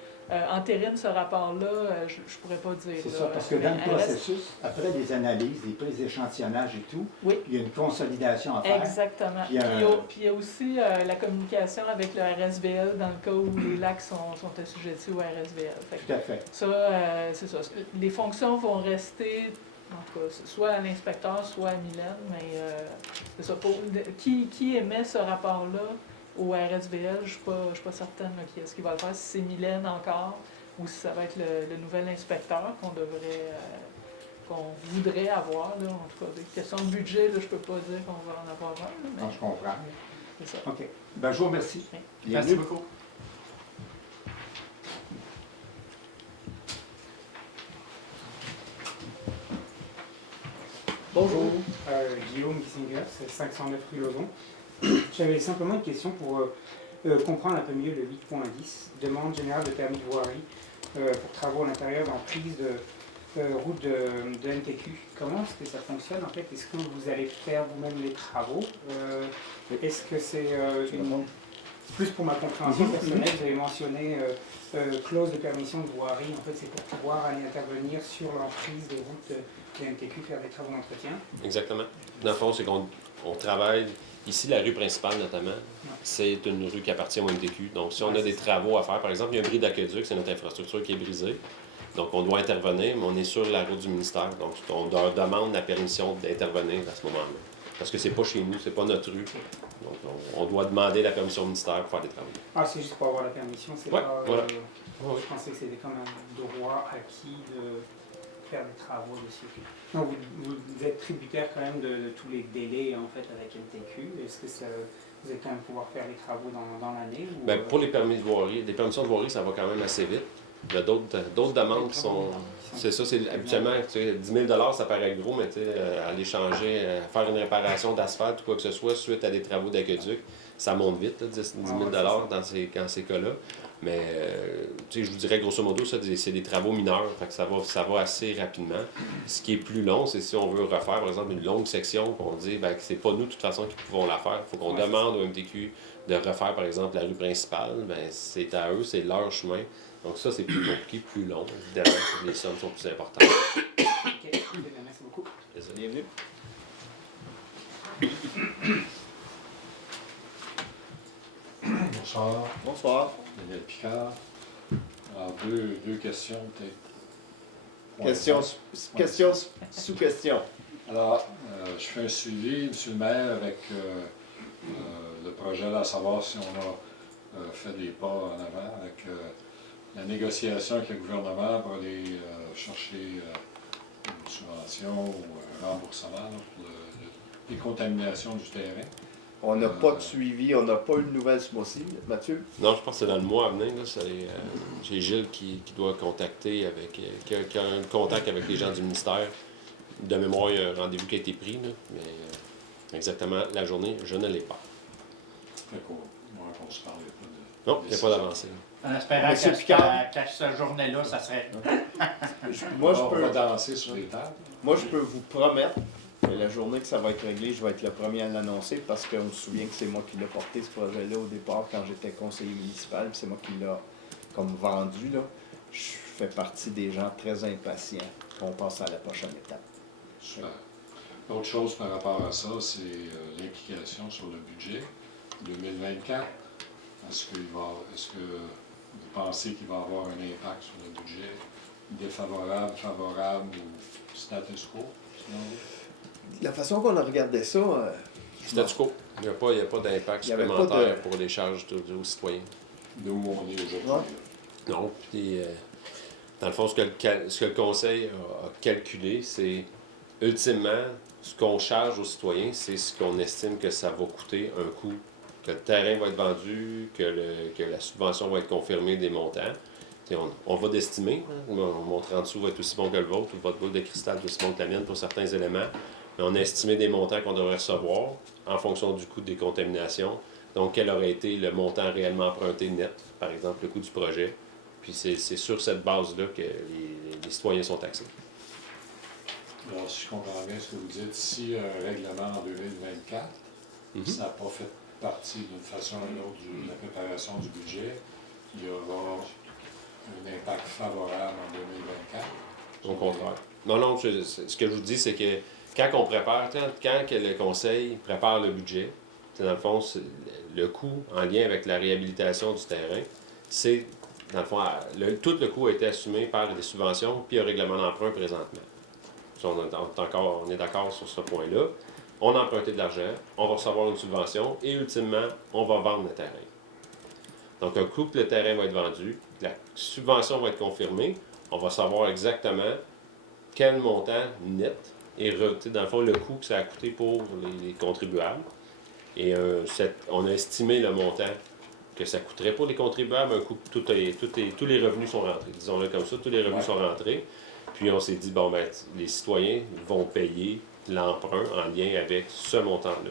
entérine ce rapport-là, je ne pourrais pas dire. C'est là, ça, parce que dans le processus, après les analyses, les prises d'échantillonnage et tout, oui. il y a une consolidation à faire. Exactement. Puis il y a aussi la communication avec le RSVL dans le cas où les lacs sont assujettis au RSVL. Tout à fait. Ça, c'est ça. Les fonctions vont rester, en tout cas, soit à l'inspecteur, soit à Mylène, mais c'est ça. Qui émet ce rapport-là au RSVL, je ne suis pas certaine là, qui est-ce qui va le faire, si c'est Mylène encore, ou si ça va être le nouvel inspecteur qu'on voudrait avoir. Là. En tout cas, des questions de budget, là, je ne peux pas dire qu'on va en avoir un. Mais Non, je comprends. c'est ça. OK. Ben, je vous remercie. Merci beaucoup. Bonjour. Guillaume Gissinger, c'est 509 rue Lauzon. J'avais simplement une question pour comprendre un peu mieux le 8.10, demande générale de permis de voirie pour travaux à l'intérieur d'emprise de route de NTQ. Comment est-ce que ça fonctionne en fait? Est-ce que vous allez faire vous-même les travaux? Est-ce que c'est plus pour ma compréhension personnelle, vous avez mentionné clause de permission de voirie, en fait c'est pour pouvoir aller intervenir sur l'emprise des routes de NTQ, faire des travaux d'entretien? Exactement. Dans le fond, c'est qu'on travaille Ici, la rue principale, notamment, c'est une rue qui appartient au MTQ. Donc, si on a des travaux à faire, par exemple, il y a un bris d'aqueduc, c'est notre infrastructure qui est brisée. Donc, on doit intervenir, mais on est sur la route du ministère. Donc, on leur demande la permission d'intervenir à ce moment-là. Parce que c'est pas chez nous, c'est pas notre rue. Donc, on doit demander la permission au ministère pour faire des travaux. Ah, c'est juste pour avoir la permission, c'est Ouais, pas... voilà. Je pensais que c'était comme un droit acquis de faire des travaux dessus. Donc, vous êtes tributaire quand même de tous les délais, en fait, avec MTQ. Est-ce que vous allez quand même pouvoir faire les travaux dans l'année? Bien, pour les permis de voirie, des permissions de voirie, ça va quand même assez vite. Il y a d'autres demandes qui sont... C'est ça, c'est habituellement, tu sais, 10 000 ça paraît gros, mais tu sais, aller changer, faire une réparation d'asphalte ou quoi que ce soit suite à des travaux d'aqueduc, ça monte vite, là, 10 000 dans ces cas-là. Mais, tu sais, je vous dirais grosso modo, ça, c'est des travaux mineurs, fait que ça va assez rapidement. Ce qui est plus long, c'est si on veut refaire, par exemple, une longue section, qu'on dit ben, que c'est pas nous, de toute façon, qui pouvons la faire. Il faut qu'on demande au MTQ de refaire, par exemple, la rue principale. Ben, c'est à eux, c'est leur chemin. Donc ça, c'est plus compliqué, plus long. Évidemment, les sommes sont plus importantes. OK, merci beaucoup. Bienvenue. Bonsoir. Bonsoir. Daniel Picard. Alors, deux questions, peut-être. Question sous question. Alors, je fais un suivi, M. le maire, avec le projet, là, à savoir si on a fait des pas en avant avec la négociation avec le gouvernement pour aller chercher une subvention ou un remboursement là, pour les contaminations du terrain. On n'a pas de suivi, on n'a pas eu de nouvelles ce mois-ci, Mathieu? Non, je pense que c'est dans le mois à venir. J'ai Gilles qui doit contacter qui a un contact avec les gens du ministère. De mémoire, il y a un rendez-vous qui a été pris, là, mais exactement la journée, je ne l'ai pas. On se parlait pas de... Non, il n'y a pas d'avancée. En espérant qu'à cette journée-là, ça serait... Moi, on va danser sur les tables. Moi, je peux vous promettre que la journée que ça va être réglé, je vais être le premier à l'annoncer parce qu'on se souvient que c'est moi qui l'ai porté ce projet-là au départ quand j'étais conseiller municipal. C'est moi qui l'ai comme vendu. Là. Je fais partie des gens très impatients qu'on passe à la prochaine étape. Super. L'autre chose par rapport à ça, c'est l'implication sur le budget 2024. Est-ce que vous pensez qu'il va y avoir un impact sur le budget défavorable, favorable ou status quo? La façon qu'on a regardé ça... Statu quo. Il n'y a pas d'impact supplémentaire pour les charges aux citoyens. De où on est aujourd'hui. Non. Puis, dans le fond, ce que le Conseil a calculé, c'est ultimement, ce qu'on charge aux citoyens, c'est ce qu'on estime que ça va coûter un coût. Que le terrain va être vendu, que la subvention va être confirmée des montants. On va d'estimer. Mon 30 sous va être aussi bon que le vôtre, ou votre boule de cristal est aussi bon que la mienne pour certains éléments. Mais on a estimé des montants qu'on devrait recevoir en fonction du coût des contaminations. Donc, quel aurait été le montant réellement emprunté net, par exemple, le coût du projet. Puis c'est sur cette base-là que les citoyens sont taxés. Alors, si je comprends bien ce que vous dites, si un règlement en 2024, ça n'a pas fait partie d'une façon ou d'une autre de la préparation du budget, il y aura un impact favorable en 2024. Au contraire. Non, ce que je vous dis, c'est que quand on prépare, quand le Conseil prépare le budget, dans le fond, le coût en lien avec la réhabilitation du terrain, c'est, dans le fond, tout le coût a été assumé par des subventions puis un règlement d'emprunt présentement. On est d'accord sur ce point-là. On a emprunté de l'argent, on va recevoir une subvention et ultimement, on va vendre le terrain. Donc, un coup que le terrain va être vendu, la subvention va être confirmée, on va savoir exactement quel montant net est dans le fond, le coût que ça a coûté pour les contribuables. Et on a estimé le montant que ça coûterait pour les contribuables, un coup tous les revenus sont rentrés. Disons-le comme ça, tous les revenus sont rentrés. Puis on s'est dit, les citoyens vont payer l'emprunt en lien avec ce montant-là.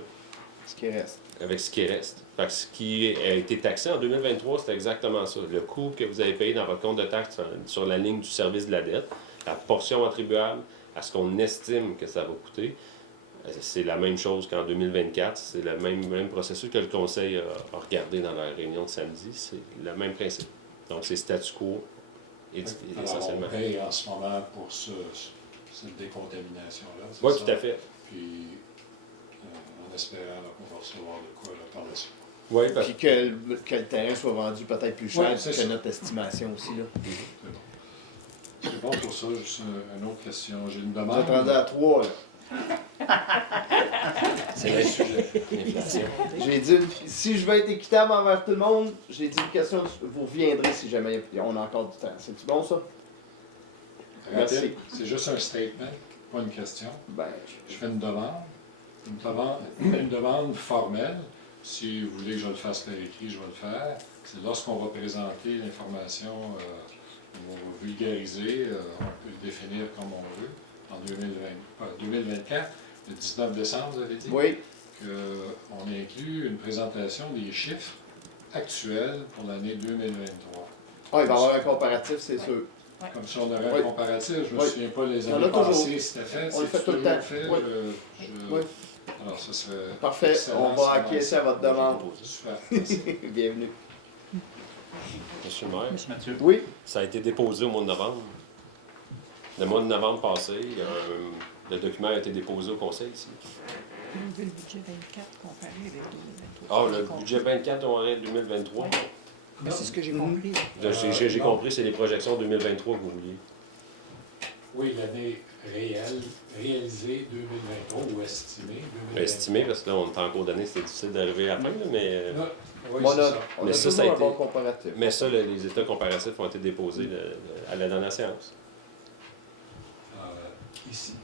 Ce qui reste. Avec ce qui reste. Fait que ce qui a été taxé en 2023, c'est exactement ça. Le coût que vous avez payé dans votre compte de taxe sur la ligne du service de la dette, la portion attribuable à ce qu'on estime que ça va coûter, c'est la même chose qu'en 2024. C'est le même processus que le Conseil a regardé dans la réunion de samedi. C'est le même principe. Donc, c'est statu quo essentiellement. Alors, on paye en ce moment pour cette décontamination-là. Oui, tout à fait. Puis, en espérant là, qu'on va recevoir de quoi là, par la suite. Oui, Puis que le terrain soit vendu peut-être plus cher Ouais, c'est que ça. notre estimation aussi. Là. C'est bon. C'est bon pour ça, juste une autre question. J'ai une Vous demande. êtes rendu à 3, là. c'est le sujet. L'inflation. J'ai dit, si je veux être équitable envers tout le monde, j'ai dit une question, vous reviendrez si jamais on a encore du temps. C'est-tu bon, ça? Merci. Rapide, c'est juste un statement, pas une question. Ben, Je fais une demande formelle. Si vous voulez que je le fasse par écrit, je vais le faire. C'est lorsqu'on va présenter l'information, on va vulgariser, on peut le définir comme on veut, en 2024, le 19 décembre, vous avez dit? oui. Qu'on inclut une présentation des chiffres actuels pour l'année 2023. Ah, il va y avoir un comparatif, c'est sûr. Comme si on aurait Oui. un comparatif. Je ne me Oui. souviens pas les Il y en années a toujours. passées, c'était fait. On le fait C'est tout le toujours temps. fait. Oui. Je- Oui. Alors, ça serait... Parfait, excellent, on va ça acquiescer à votre demande. Super. Merci. Bienvenue. Monsieur le maire, Mathieu. Oui, ça a été déposé au mois de novembre. Le mois de novembre passé, le document a été déposé au conseil ici. On veut le budget 24 comparé avec 2023. Ah, le budget 24 on est 2023. Ben, c'est ce que j'ai Mhm. compris. J'ai compris, c'est les projections 2023 que vous vouliez. Oui, l'année réalisée 2023 ou estimée 2023. Estimé, parce que là, on est en cours d'année, c'était difficile d'arriver à la fin, là, mais, Là, oui, on c'est a, ça. on Mais a ça, toujours ça a un été- bon comparatif. mais ça, les états comparatifs ont été déposés à la dernière séance. Ici.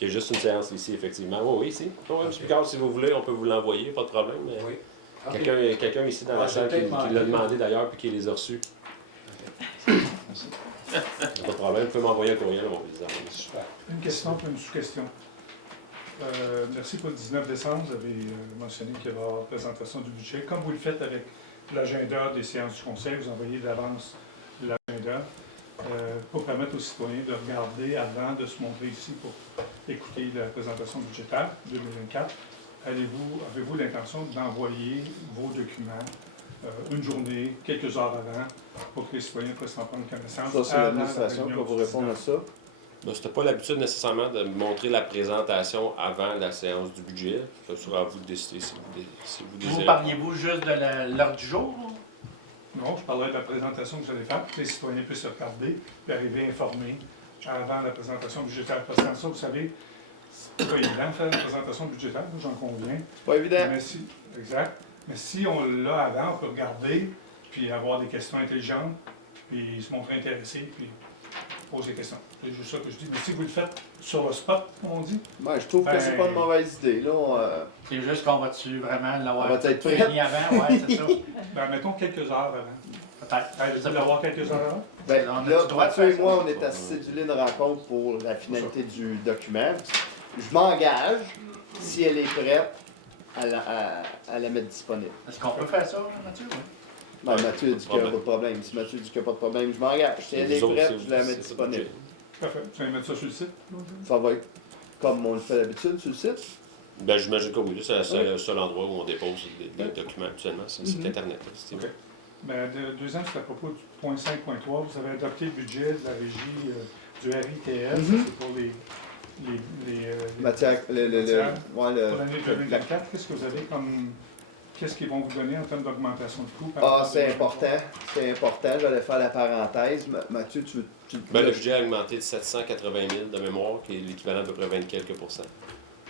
Il y a juste une séance ici, effectivement. Oui, ici. Oui, M. Picard, si vous voulez, on peut vous l'envoyer, pas de problème. Mais Oui. Ok. quelqu'un ici dans la Ouais, salle j'ai qui peut-être l'a manqué. demandé d'ailleurs puis qui les a reçus. Merci. Pas de problème, vous pouvez m'envoyer un courriel, on va vous les envoyer. Super. Une question puis une sous-question. Merci pour le 19 décembre. Vous avez mentionné qu'il y aura présentation du budget. Comme vous le faites avec l'agenda des séances du Conseil, vous envoyez d'avance l'agenda pour permettre aux citoyens de regarder avant de se montrer ici pour écouter la présentation budgétaire 2024. Avez-vous l'intention d'envoyer vos documents une journée, quelques heures avant, pour que les citoyens puissent en prendre connaissance? Ça, c'est avant la l'administration qui réunion va vous du répondre à 19? ça. Ben, c'était pas l'habitude nécessairement de montrer la présentation avant la séance du budget. Ça sera à vous de décider si vous désirez. Vous parliez-vous juste de l'heure du jour? Non, je parlerai de la présentation que vous allez faire pour que les citoyens puissent regarder et arriver informés avant la présentation budgétaire. Parce que sans ça, vous savez, c'est pas évident de faire une présentation budgétaire, moi, j'en conviens. Pas évident. Exact. Mais si on l'a avant, on peut regarder, puis avoir des questions intelligentes, puis se montrer intéressé, puis poser des questions. C'est juste ça que je dis. Mais si vous le faites sur le spot, comme on dit, Ben, je trouve que c'est pas une mauvaise idée. Là, C'est juste qu'on va-tu vraiment l'avoir On va être prêt. fini avant? Ouais, c'est ça. ben, mettons quelques heures avant. Peut-être. Vous allez l'avoir quelques heures avant? ben, On a-tu là, le droit de Mathieu et faire moi, ça? on est à céduler une rencontre pour la finalité du document. Je m'engage, si elle est prête, à la mettre disponible. Est-ce qu'on peut faire ça, Mathieu? Oui. Ben, Mathieu dit qu'il n'y a pas de problème. Si Mathieu dit qu'il n'y a pas de problème, je m'engage. Si elle est Vous autres, prête, c'est- je la mets c'est- disponible. Parfait. Vous allez mettre ça sur le site? Ça va être comme on le fait d'habitude sur le site. Ben, j'imagine que oui, c'est le seul endroit où on dépose des documents actuellement, c'est Internet. C'est OK. Ben, deuxième, c'est à propos du point 5.3. Vous avez adopté le budget de la régie du RITS. C'est pour les Matière, matières. ouais, le- Pour l'année 2024, qu'est-ce que vous avez comme... Qu'est-ce qu'ils vont vous donner en termes d'augmentation de coûts? par Ah, rapport à c'est 2023? important. C'est important. J'allais faire la parenthèse. Mathieu, tu Ben, le budget a augmenté de 780 000 de mémoire, qui est l'équivalent à peu près 20 quelques %.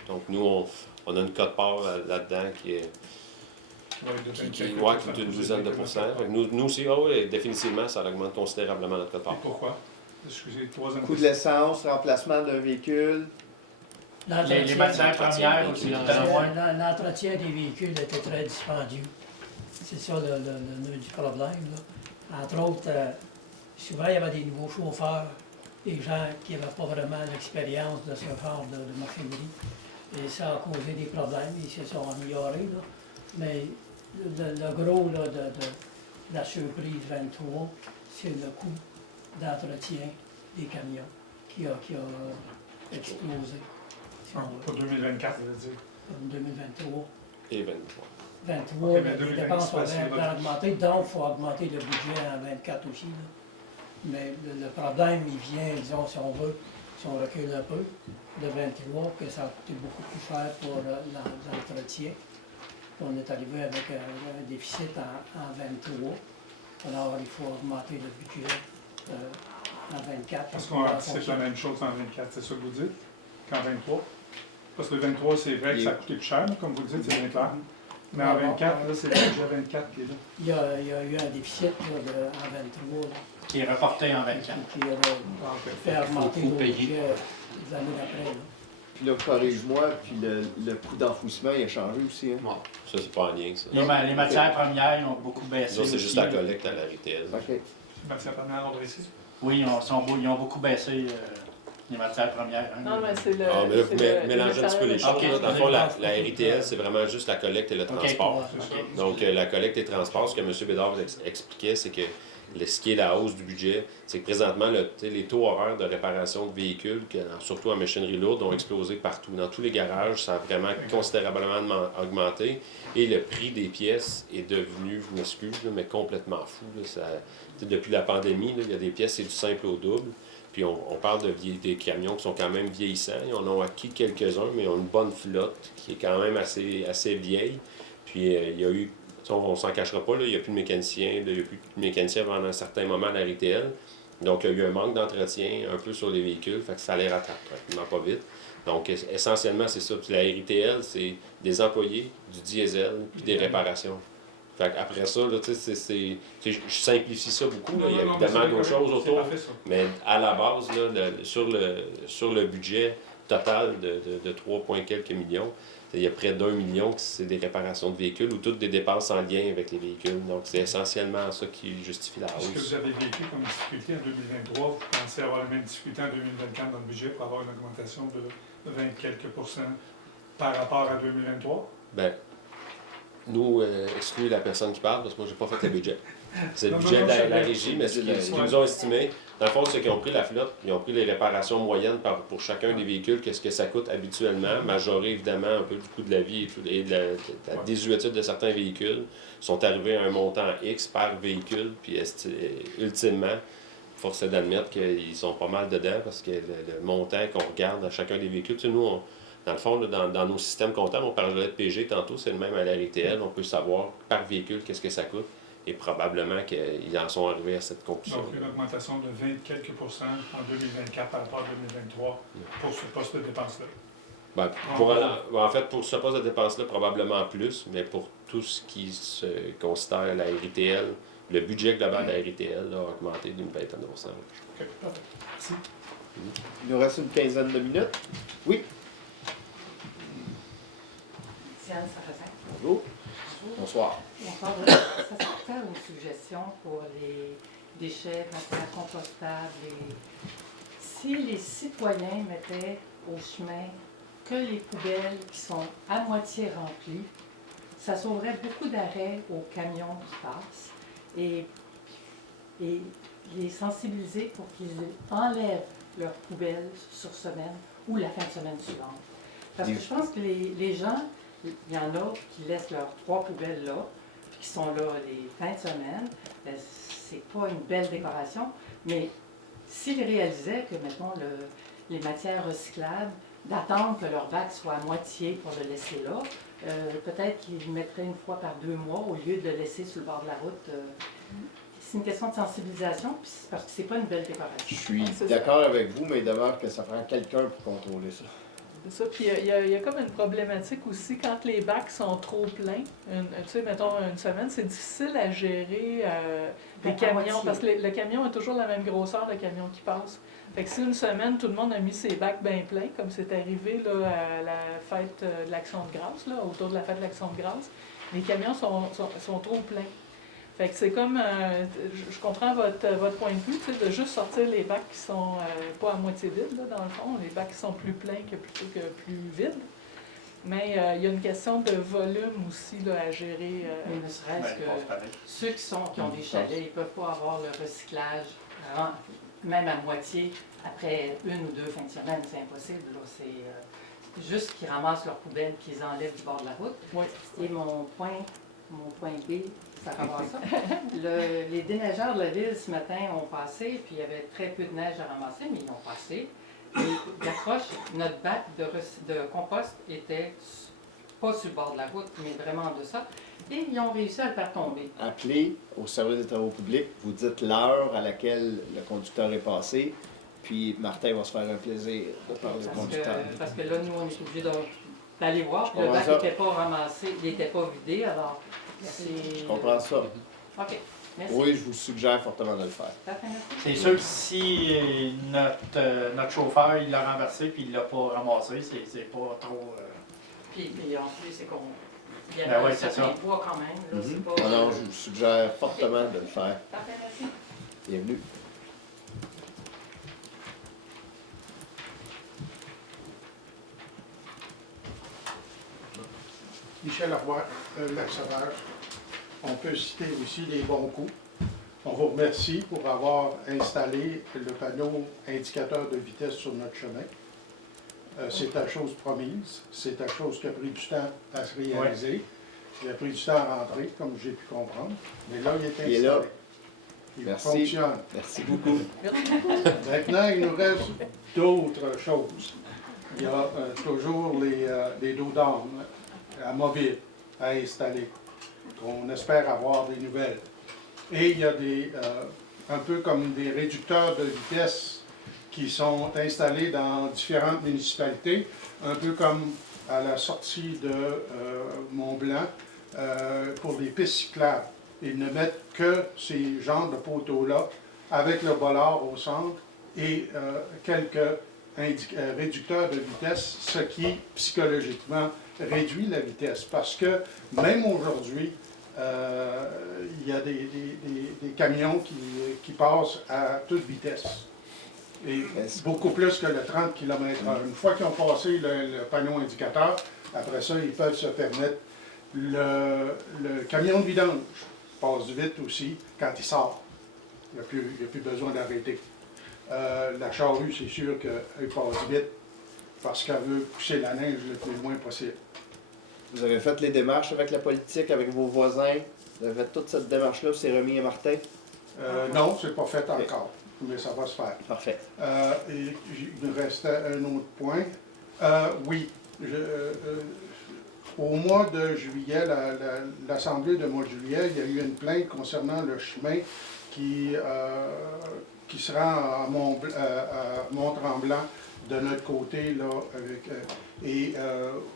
Donc, nous, on a une cote-part là-dedans qui est qui est d'une douzaine de pourcents. Fait que nous aussi, oui, définitivement, ça augmente considérablement notre cote-part. Et pourquoi? Excusez, troisième coût de l'essence, remplacement d'un véhicule. Les matières premières aussi, L'entretien des véhicules était très dispendieux. C'est ça le nœud du problème. Là. Entre autres, souvent il y avait des nouveaux chauffeurs, des gens qui n'avaient pas vraiment l'expérience de ce genre de machinerie. Et ça a causé des problèmes, ils se sont améliorés. Là. Mais le gros là, de la surprise 23, c'est le coût d'entretien des camions qui a explosé. Si on veut. Pour 2024, je veux dire. Comme 2023. Et 23. 23, Ok, mais les 2024, dépenses c'est facile, vont augmenter, donc il faut augmenter le budget en 24 aussi. Là. Mais le problème, il vient, disons, si on veut, Si on recule un peu, de 23, que ça a coûté beaucoup plus cher pour l'entretien. On est arrivé avec un déficit en 23. Alors, il faut augmenter le budget en 24. Est-ce qu'on anticipe la même chose en 24, c'est ça que vous dites, qu'en 23? Parce que le 23, c'est vrai que ça a coûté plus cher, comme vous le dites, c'est bien clair. Mais en 24, là, c'est le budget 24 qui est là. Il y a eu un déficit là, en 23. Là, Qui est reporté en 24. qui a fait augmenter le budget les années d'après. Là. Puis là, corrige-moi, puis le coût d'enfouissement, il a changé aussi. Hein? Ça, c'est pas en lien, ça. Les matières premières ont beaucoup baissé. Ça, c'est juste la collecte à la RITL. OK. Les matières premières ont baissé. Oui, ils ont beaucoup baissé les matières premières. Hein. Non, mais c'est le. Ah, mais là, vous mélangez un petit peu les choses. Ok. Là. Dans le fond, la RITL, c'est vraiment juste la collecte et le transport. Ok. Donc, la collecte et le transport, ce que M. Bédard expliquait, c'est que ce qui est la hausse du budget, c'est que présentement, les taux horaires de réparation de véhicules, surtout en machinerie lourde, ont explosé partout. Dans tous les garages, ça a vraiment considérablement augmenté. Et le prix des pièces est devenu, je m'excuse, mais complètement fou. Là. Depuis la pandémie, là, il y a des pièces, c'est du simple au double. Puis on parle des camions qui sont quand même vieillissants. Ils en ont acquis quelques-uns, mais ils ont une bonne flotte qui est quand même assez vieille. Puis il y a eu, on ne s'en cachera pas, là, il n'y a plus de mécaniciens. Il n'y a plus de mécaniciens pendant un certain moment à la RITL. Donc il y a eu un manque d'entretien un peu sur les véhicules. Fait que ça les rattrape tranquillement pas vite. Donc essentiellement, c'est ça. Puis la RITL, c'est des employés, du diesel, puis des réparations. Fait après ça, là, je simplifie ça beaucoup. Là. Il y a évidemment d'autres choses autour. Mais à la base, là, sur le budget total de 3 quelques millions, il y a près d'1 million qui c'est des réparations de véhicules ou toutes des dépenses en lien avec les véhicules. Donc c'est essentiellement ça qui justifie la hausse. Est-ce que vous avez vécu comme difficulté en 2023? Vous pensez avoir la même difficulté en 2024 dans le budget pour avoir une augmentation de 20 quelques % par rapport à 2023? Bien, nous, excluez la personne qui parle, parce que moi, j'ai pas fait le budget. C'est le budget de la régie, mais ce qu'ils nous ont estimé, dans le fond, c'est qu'ils ont pris la flotte, ils ont pris les réparations moyennes pour chacun des véhicules, qu'est-ce que ça coûte habituellement, majoré évidemment un peu du coût de la vie et de la désuétude de certains véhicules, sont arrivés à un montant X par véhicule, puis ultimement, force est d'admettre qu'ils sont pas mal dedans, parce que le montant qu'on regarde à chacun des véhicules, tu sais, nous, dans le fond, là, dans nos systèmes comptables, on parlait de PG tantôt, c'est le même à la RITL. On peut savoir par véhicule qu'est-ce que ça coûte. Et probablement qu'ils en sont arrivés à cette conclusion. Donc, une augmentation de 20 quelques % en 2024 par rapport à 2023 pour ce poste de dépense-là. En fait, pour ce poste de dépense-là, probablement plus, mais pour tout ce qui se considère la RITL, le budget global de la RITL a augmenté d'une vingtaine de %. OK, parfait. Merci. Il nous reste une quinzaine de minutes. Oui. Diane Sarrazin. Bonjour. Bonsoir. Bonsoir. Ça serait faire une suggestion pour les déchets, matières compostables. Si les citoyens mettaient au chemin que les poubelles qui sont à moitié remplies, ça sauverait beaucoup d'arrêts aux camions qui passent et les sensibiliser pour qu'ils enlèvent leurs poubelles sur semaine ou la fin de semaine suivante. Parce que je pense que les gens, il y en a qui laissent leurs 3 poubelles là, puis qui sont là les fins de semaine. Ben, c'est pas une belle décoration, mais s'ils réalisaient que, mettons, les matières recyclables, d'attendre que leur bac soit à moitié pour le laisser là, peut-être qu'ils le mettraient une fois par 2 mois au lieu de le laisser sur le bord de la route. C'est une question de sensibilisation, parce que c'est pas une belle décoration. Je suis d'accord avec vous, mais il demeure que ça prend quelqu'un pour contrôler ça. C'est ça, puis il y a comme une problématique aussi quand les bacs sont trop pleins. Tu sais, mettons une semaine, c'est difficile à gérer les camions, parce que le camion a toujours la même grosseur, le camion qui passe. Fait que si une semaine, tout le monde a mis ses bacs bien pleins, comme c'est arrivé là, à la fête de l'Action de grâce, là, autour de la fête de l'Action de grâce, les camions sont trop pleins. Fait que c'est comme, je comprends votre point de vue, tu sais, de juste sortir les bacs qui sont pas à moitié vides, là, dans le fond, les bacs qui sont plus pleins plutôt que plus vides. Mais il y a une question de volume aussi là, à gérer. Mais ne serait-ce que ceux qui ont des chalets, ils ne peuvent pas avoir le recyclage, même à moitié, après 1 ou 2 fins de semaine, c'est impossible. Là. C'est juste qu'ils ramassent leurs poubelles, qu'ils enlèvent du bord de la route. Oui. Et mon point B, ça ramasse ça. Les déneigeurs de la ville, ce matin, ont passé, puis il y avait très peu de neige à ramasser, mais ils ont passé. l'accroche, notre bac de compost était pas sur le bord de la route, mais vraiment en deçà. Et ils ont réussi à le faire tomber. Appelez au service des travaux publics, vous dites l'heure à laquelle le conducteur est passé, puis Martin va se faire un plaisir de parler au conducteur. Parce que là, nous, on est obligés d'aller voir. Puis le comprends bac ça. n'était pas ramassé, il n'était pas vidé, alors Je comprends ça. OK, merci. Oui, je vous suggère fortement de le faire. Parfait, merci. C'est sûr que si notre chauffeur il l'a renversé puis il l'a pas ramassé, c'est pas trop. Puis en plus, c'est qu'on. Il y Ben avait ouais, un c'est certain ça. poids quand même. Là, c'est pas, Non, je vous suggère fortement de le faire. Parfait, merci. Bienvenue. Michel Leroy, Lac Sauvage. On peut citer aussi les bons coups. On vous remercie pour avoir installé le panneau indicateur de vitesse sur notre chemin. C'est la chose promise. C'est la chose qui a pris du temps à se réaliser. Il a pris du temps à rentrer, comme j'ai pu comprendre. Mais là, il est installé. Il est là. Il Merci. fonctionne. Merci beaucoup. Maintenant, il nous reste d'autres choses. Il y a toujours les dos d'armes amovibles à installer, qu'on espère avoir des nouvelles. Et il y a un peu comme des réducteurs de vitesse qui sont installés dans différentes municipalités, un peu comme à la sortie de Mont-Blanc pour les pistes cyclables. Ils ne mettent que ces genres de poteaux-là avec le bollard au centre et quelques réducteurs de vitesse, ce qui psychologiquement réduit la vitesse. Parce que même aujourd'hui, il y a des camions qui passent à toute vitesse. Et beaucoup plus que le 30 km/h. Une fois qu'ils ont passé le panneau indicateur, après ça, ils peuvent se permettre. Le camion de vidange passe vite aussi quand il sort. Il n'y a plus besoin d'arrêter. La charrue, c'est sûr qu'elle passe vite parce qu'elle veut pousser la neige le plus loin possible. Vous avez fait les démarches avec la politique, avec vos voisins. Vous avez fait toute cette démarche-là, c'est remis à Martin? Non, c'est pas fait encore, mais ça va se faire. Parfait. Et il nous restait un autre point. Oui, au mois de juillet, l'Assemblée de mois de juillet, il y a eu une plainte concernant le chemin qui se rend à Mont-Tremblant de notre côté, là, et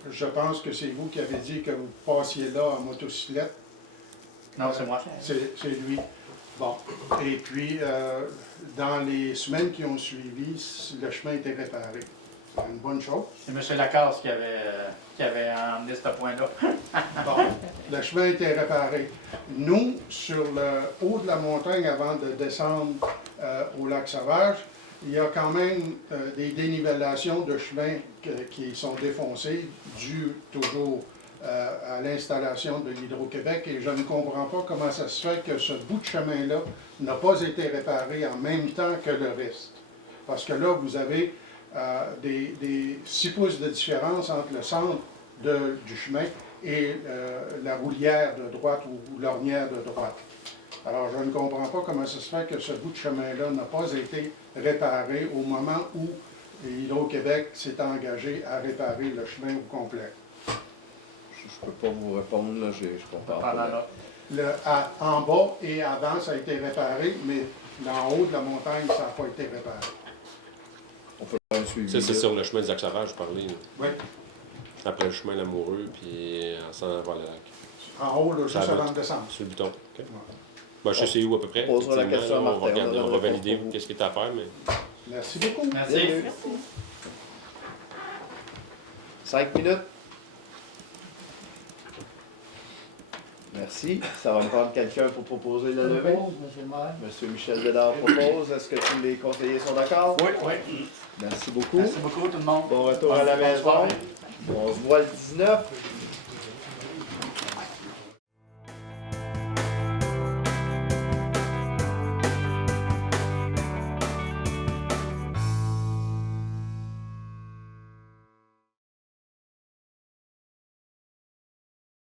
je pense que c'est vous qui avez dit que vous passiez là en motocyclette. Non, c'est moi. C'est lui. Bon. Et puis, dans les semaines qui ont suivi, le chemin était réparé. C'est une bonne chose. C'est M. Lacasse qui avait emmené ce point-là. Bon, le chemin était réparé. Nous, sur le haut de la montagne, avant de descendre au lac Sauvage, il y a quand même des dénivellations de chemins qui sont défoncés, dues toujours à l'installation de l'Hydro-Québec. Et je ne comprends pas comment ça se fait que ce bout de chemin-là n'a pas été réparé en même temps que le reste. Parce que là, vous avez des 6 pouces de différence entre le centre du chemin et la roulière de droite ou l'ornière de droite. Alors, je ne comprends pas comment ça se fait que ce bout de chemin-là n'a pas été réparé au moment où Hydro-Québec s'est engagé à réparer le chemin au complet. Je peux pas vous répondre, là, je comprends pas. En bas et avant, ça a été réparé, mais en haut de la montagne, ça n'a pas été réparé. On peut faire un suivi. Ça, c'est sur le chemin des Lacs Sauvages, je parlais. Oui. Après le chemin Lamoureux, puis en s'en vers le lac. En haut, là, juste avant de descendre. Sur le bouton. OK. Ben, je sais où à peu près. On posera la Effectivement, question à là, on va, Martin, regarder, on on va donne la valider réponse pour qu'est-ce qui est à faire, mais... Merci beaucoup. Merci. Bienvenue. 5 minutes. Merci. Ça va me prendre quelqu'un pour proposer la levée. Monsieur le maire. Monsieur Michel Bédard propose. Est-ce que tous les conseillers sont d'accord? Oui, oui. Merci beaucoup. Merci beaucoup tout le monde. Bon retour à la maison. On se voit le 19.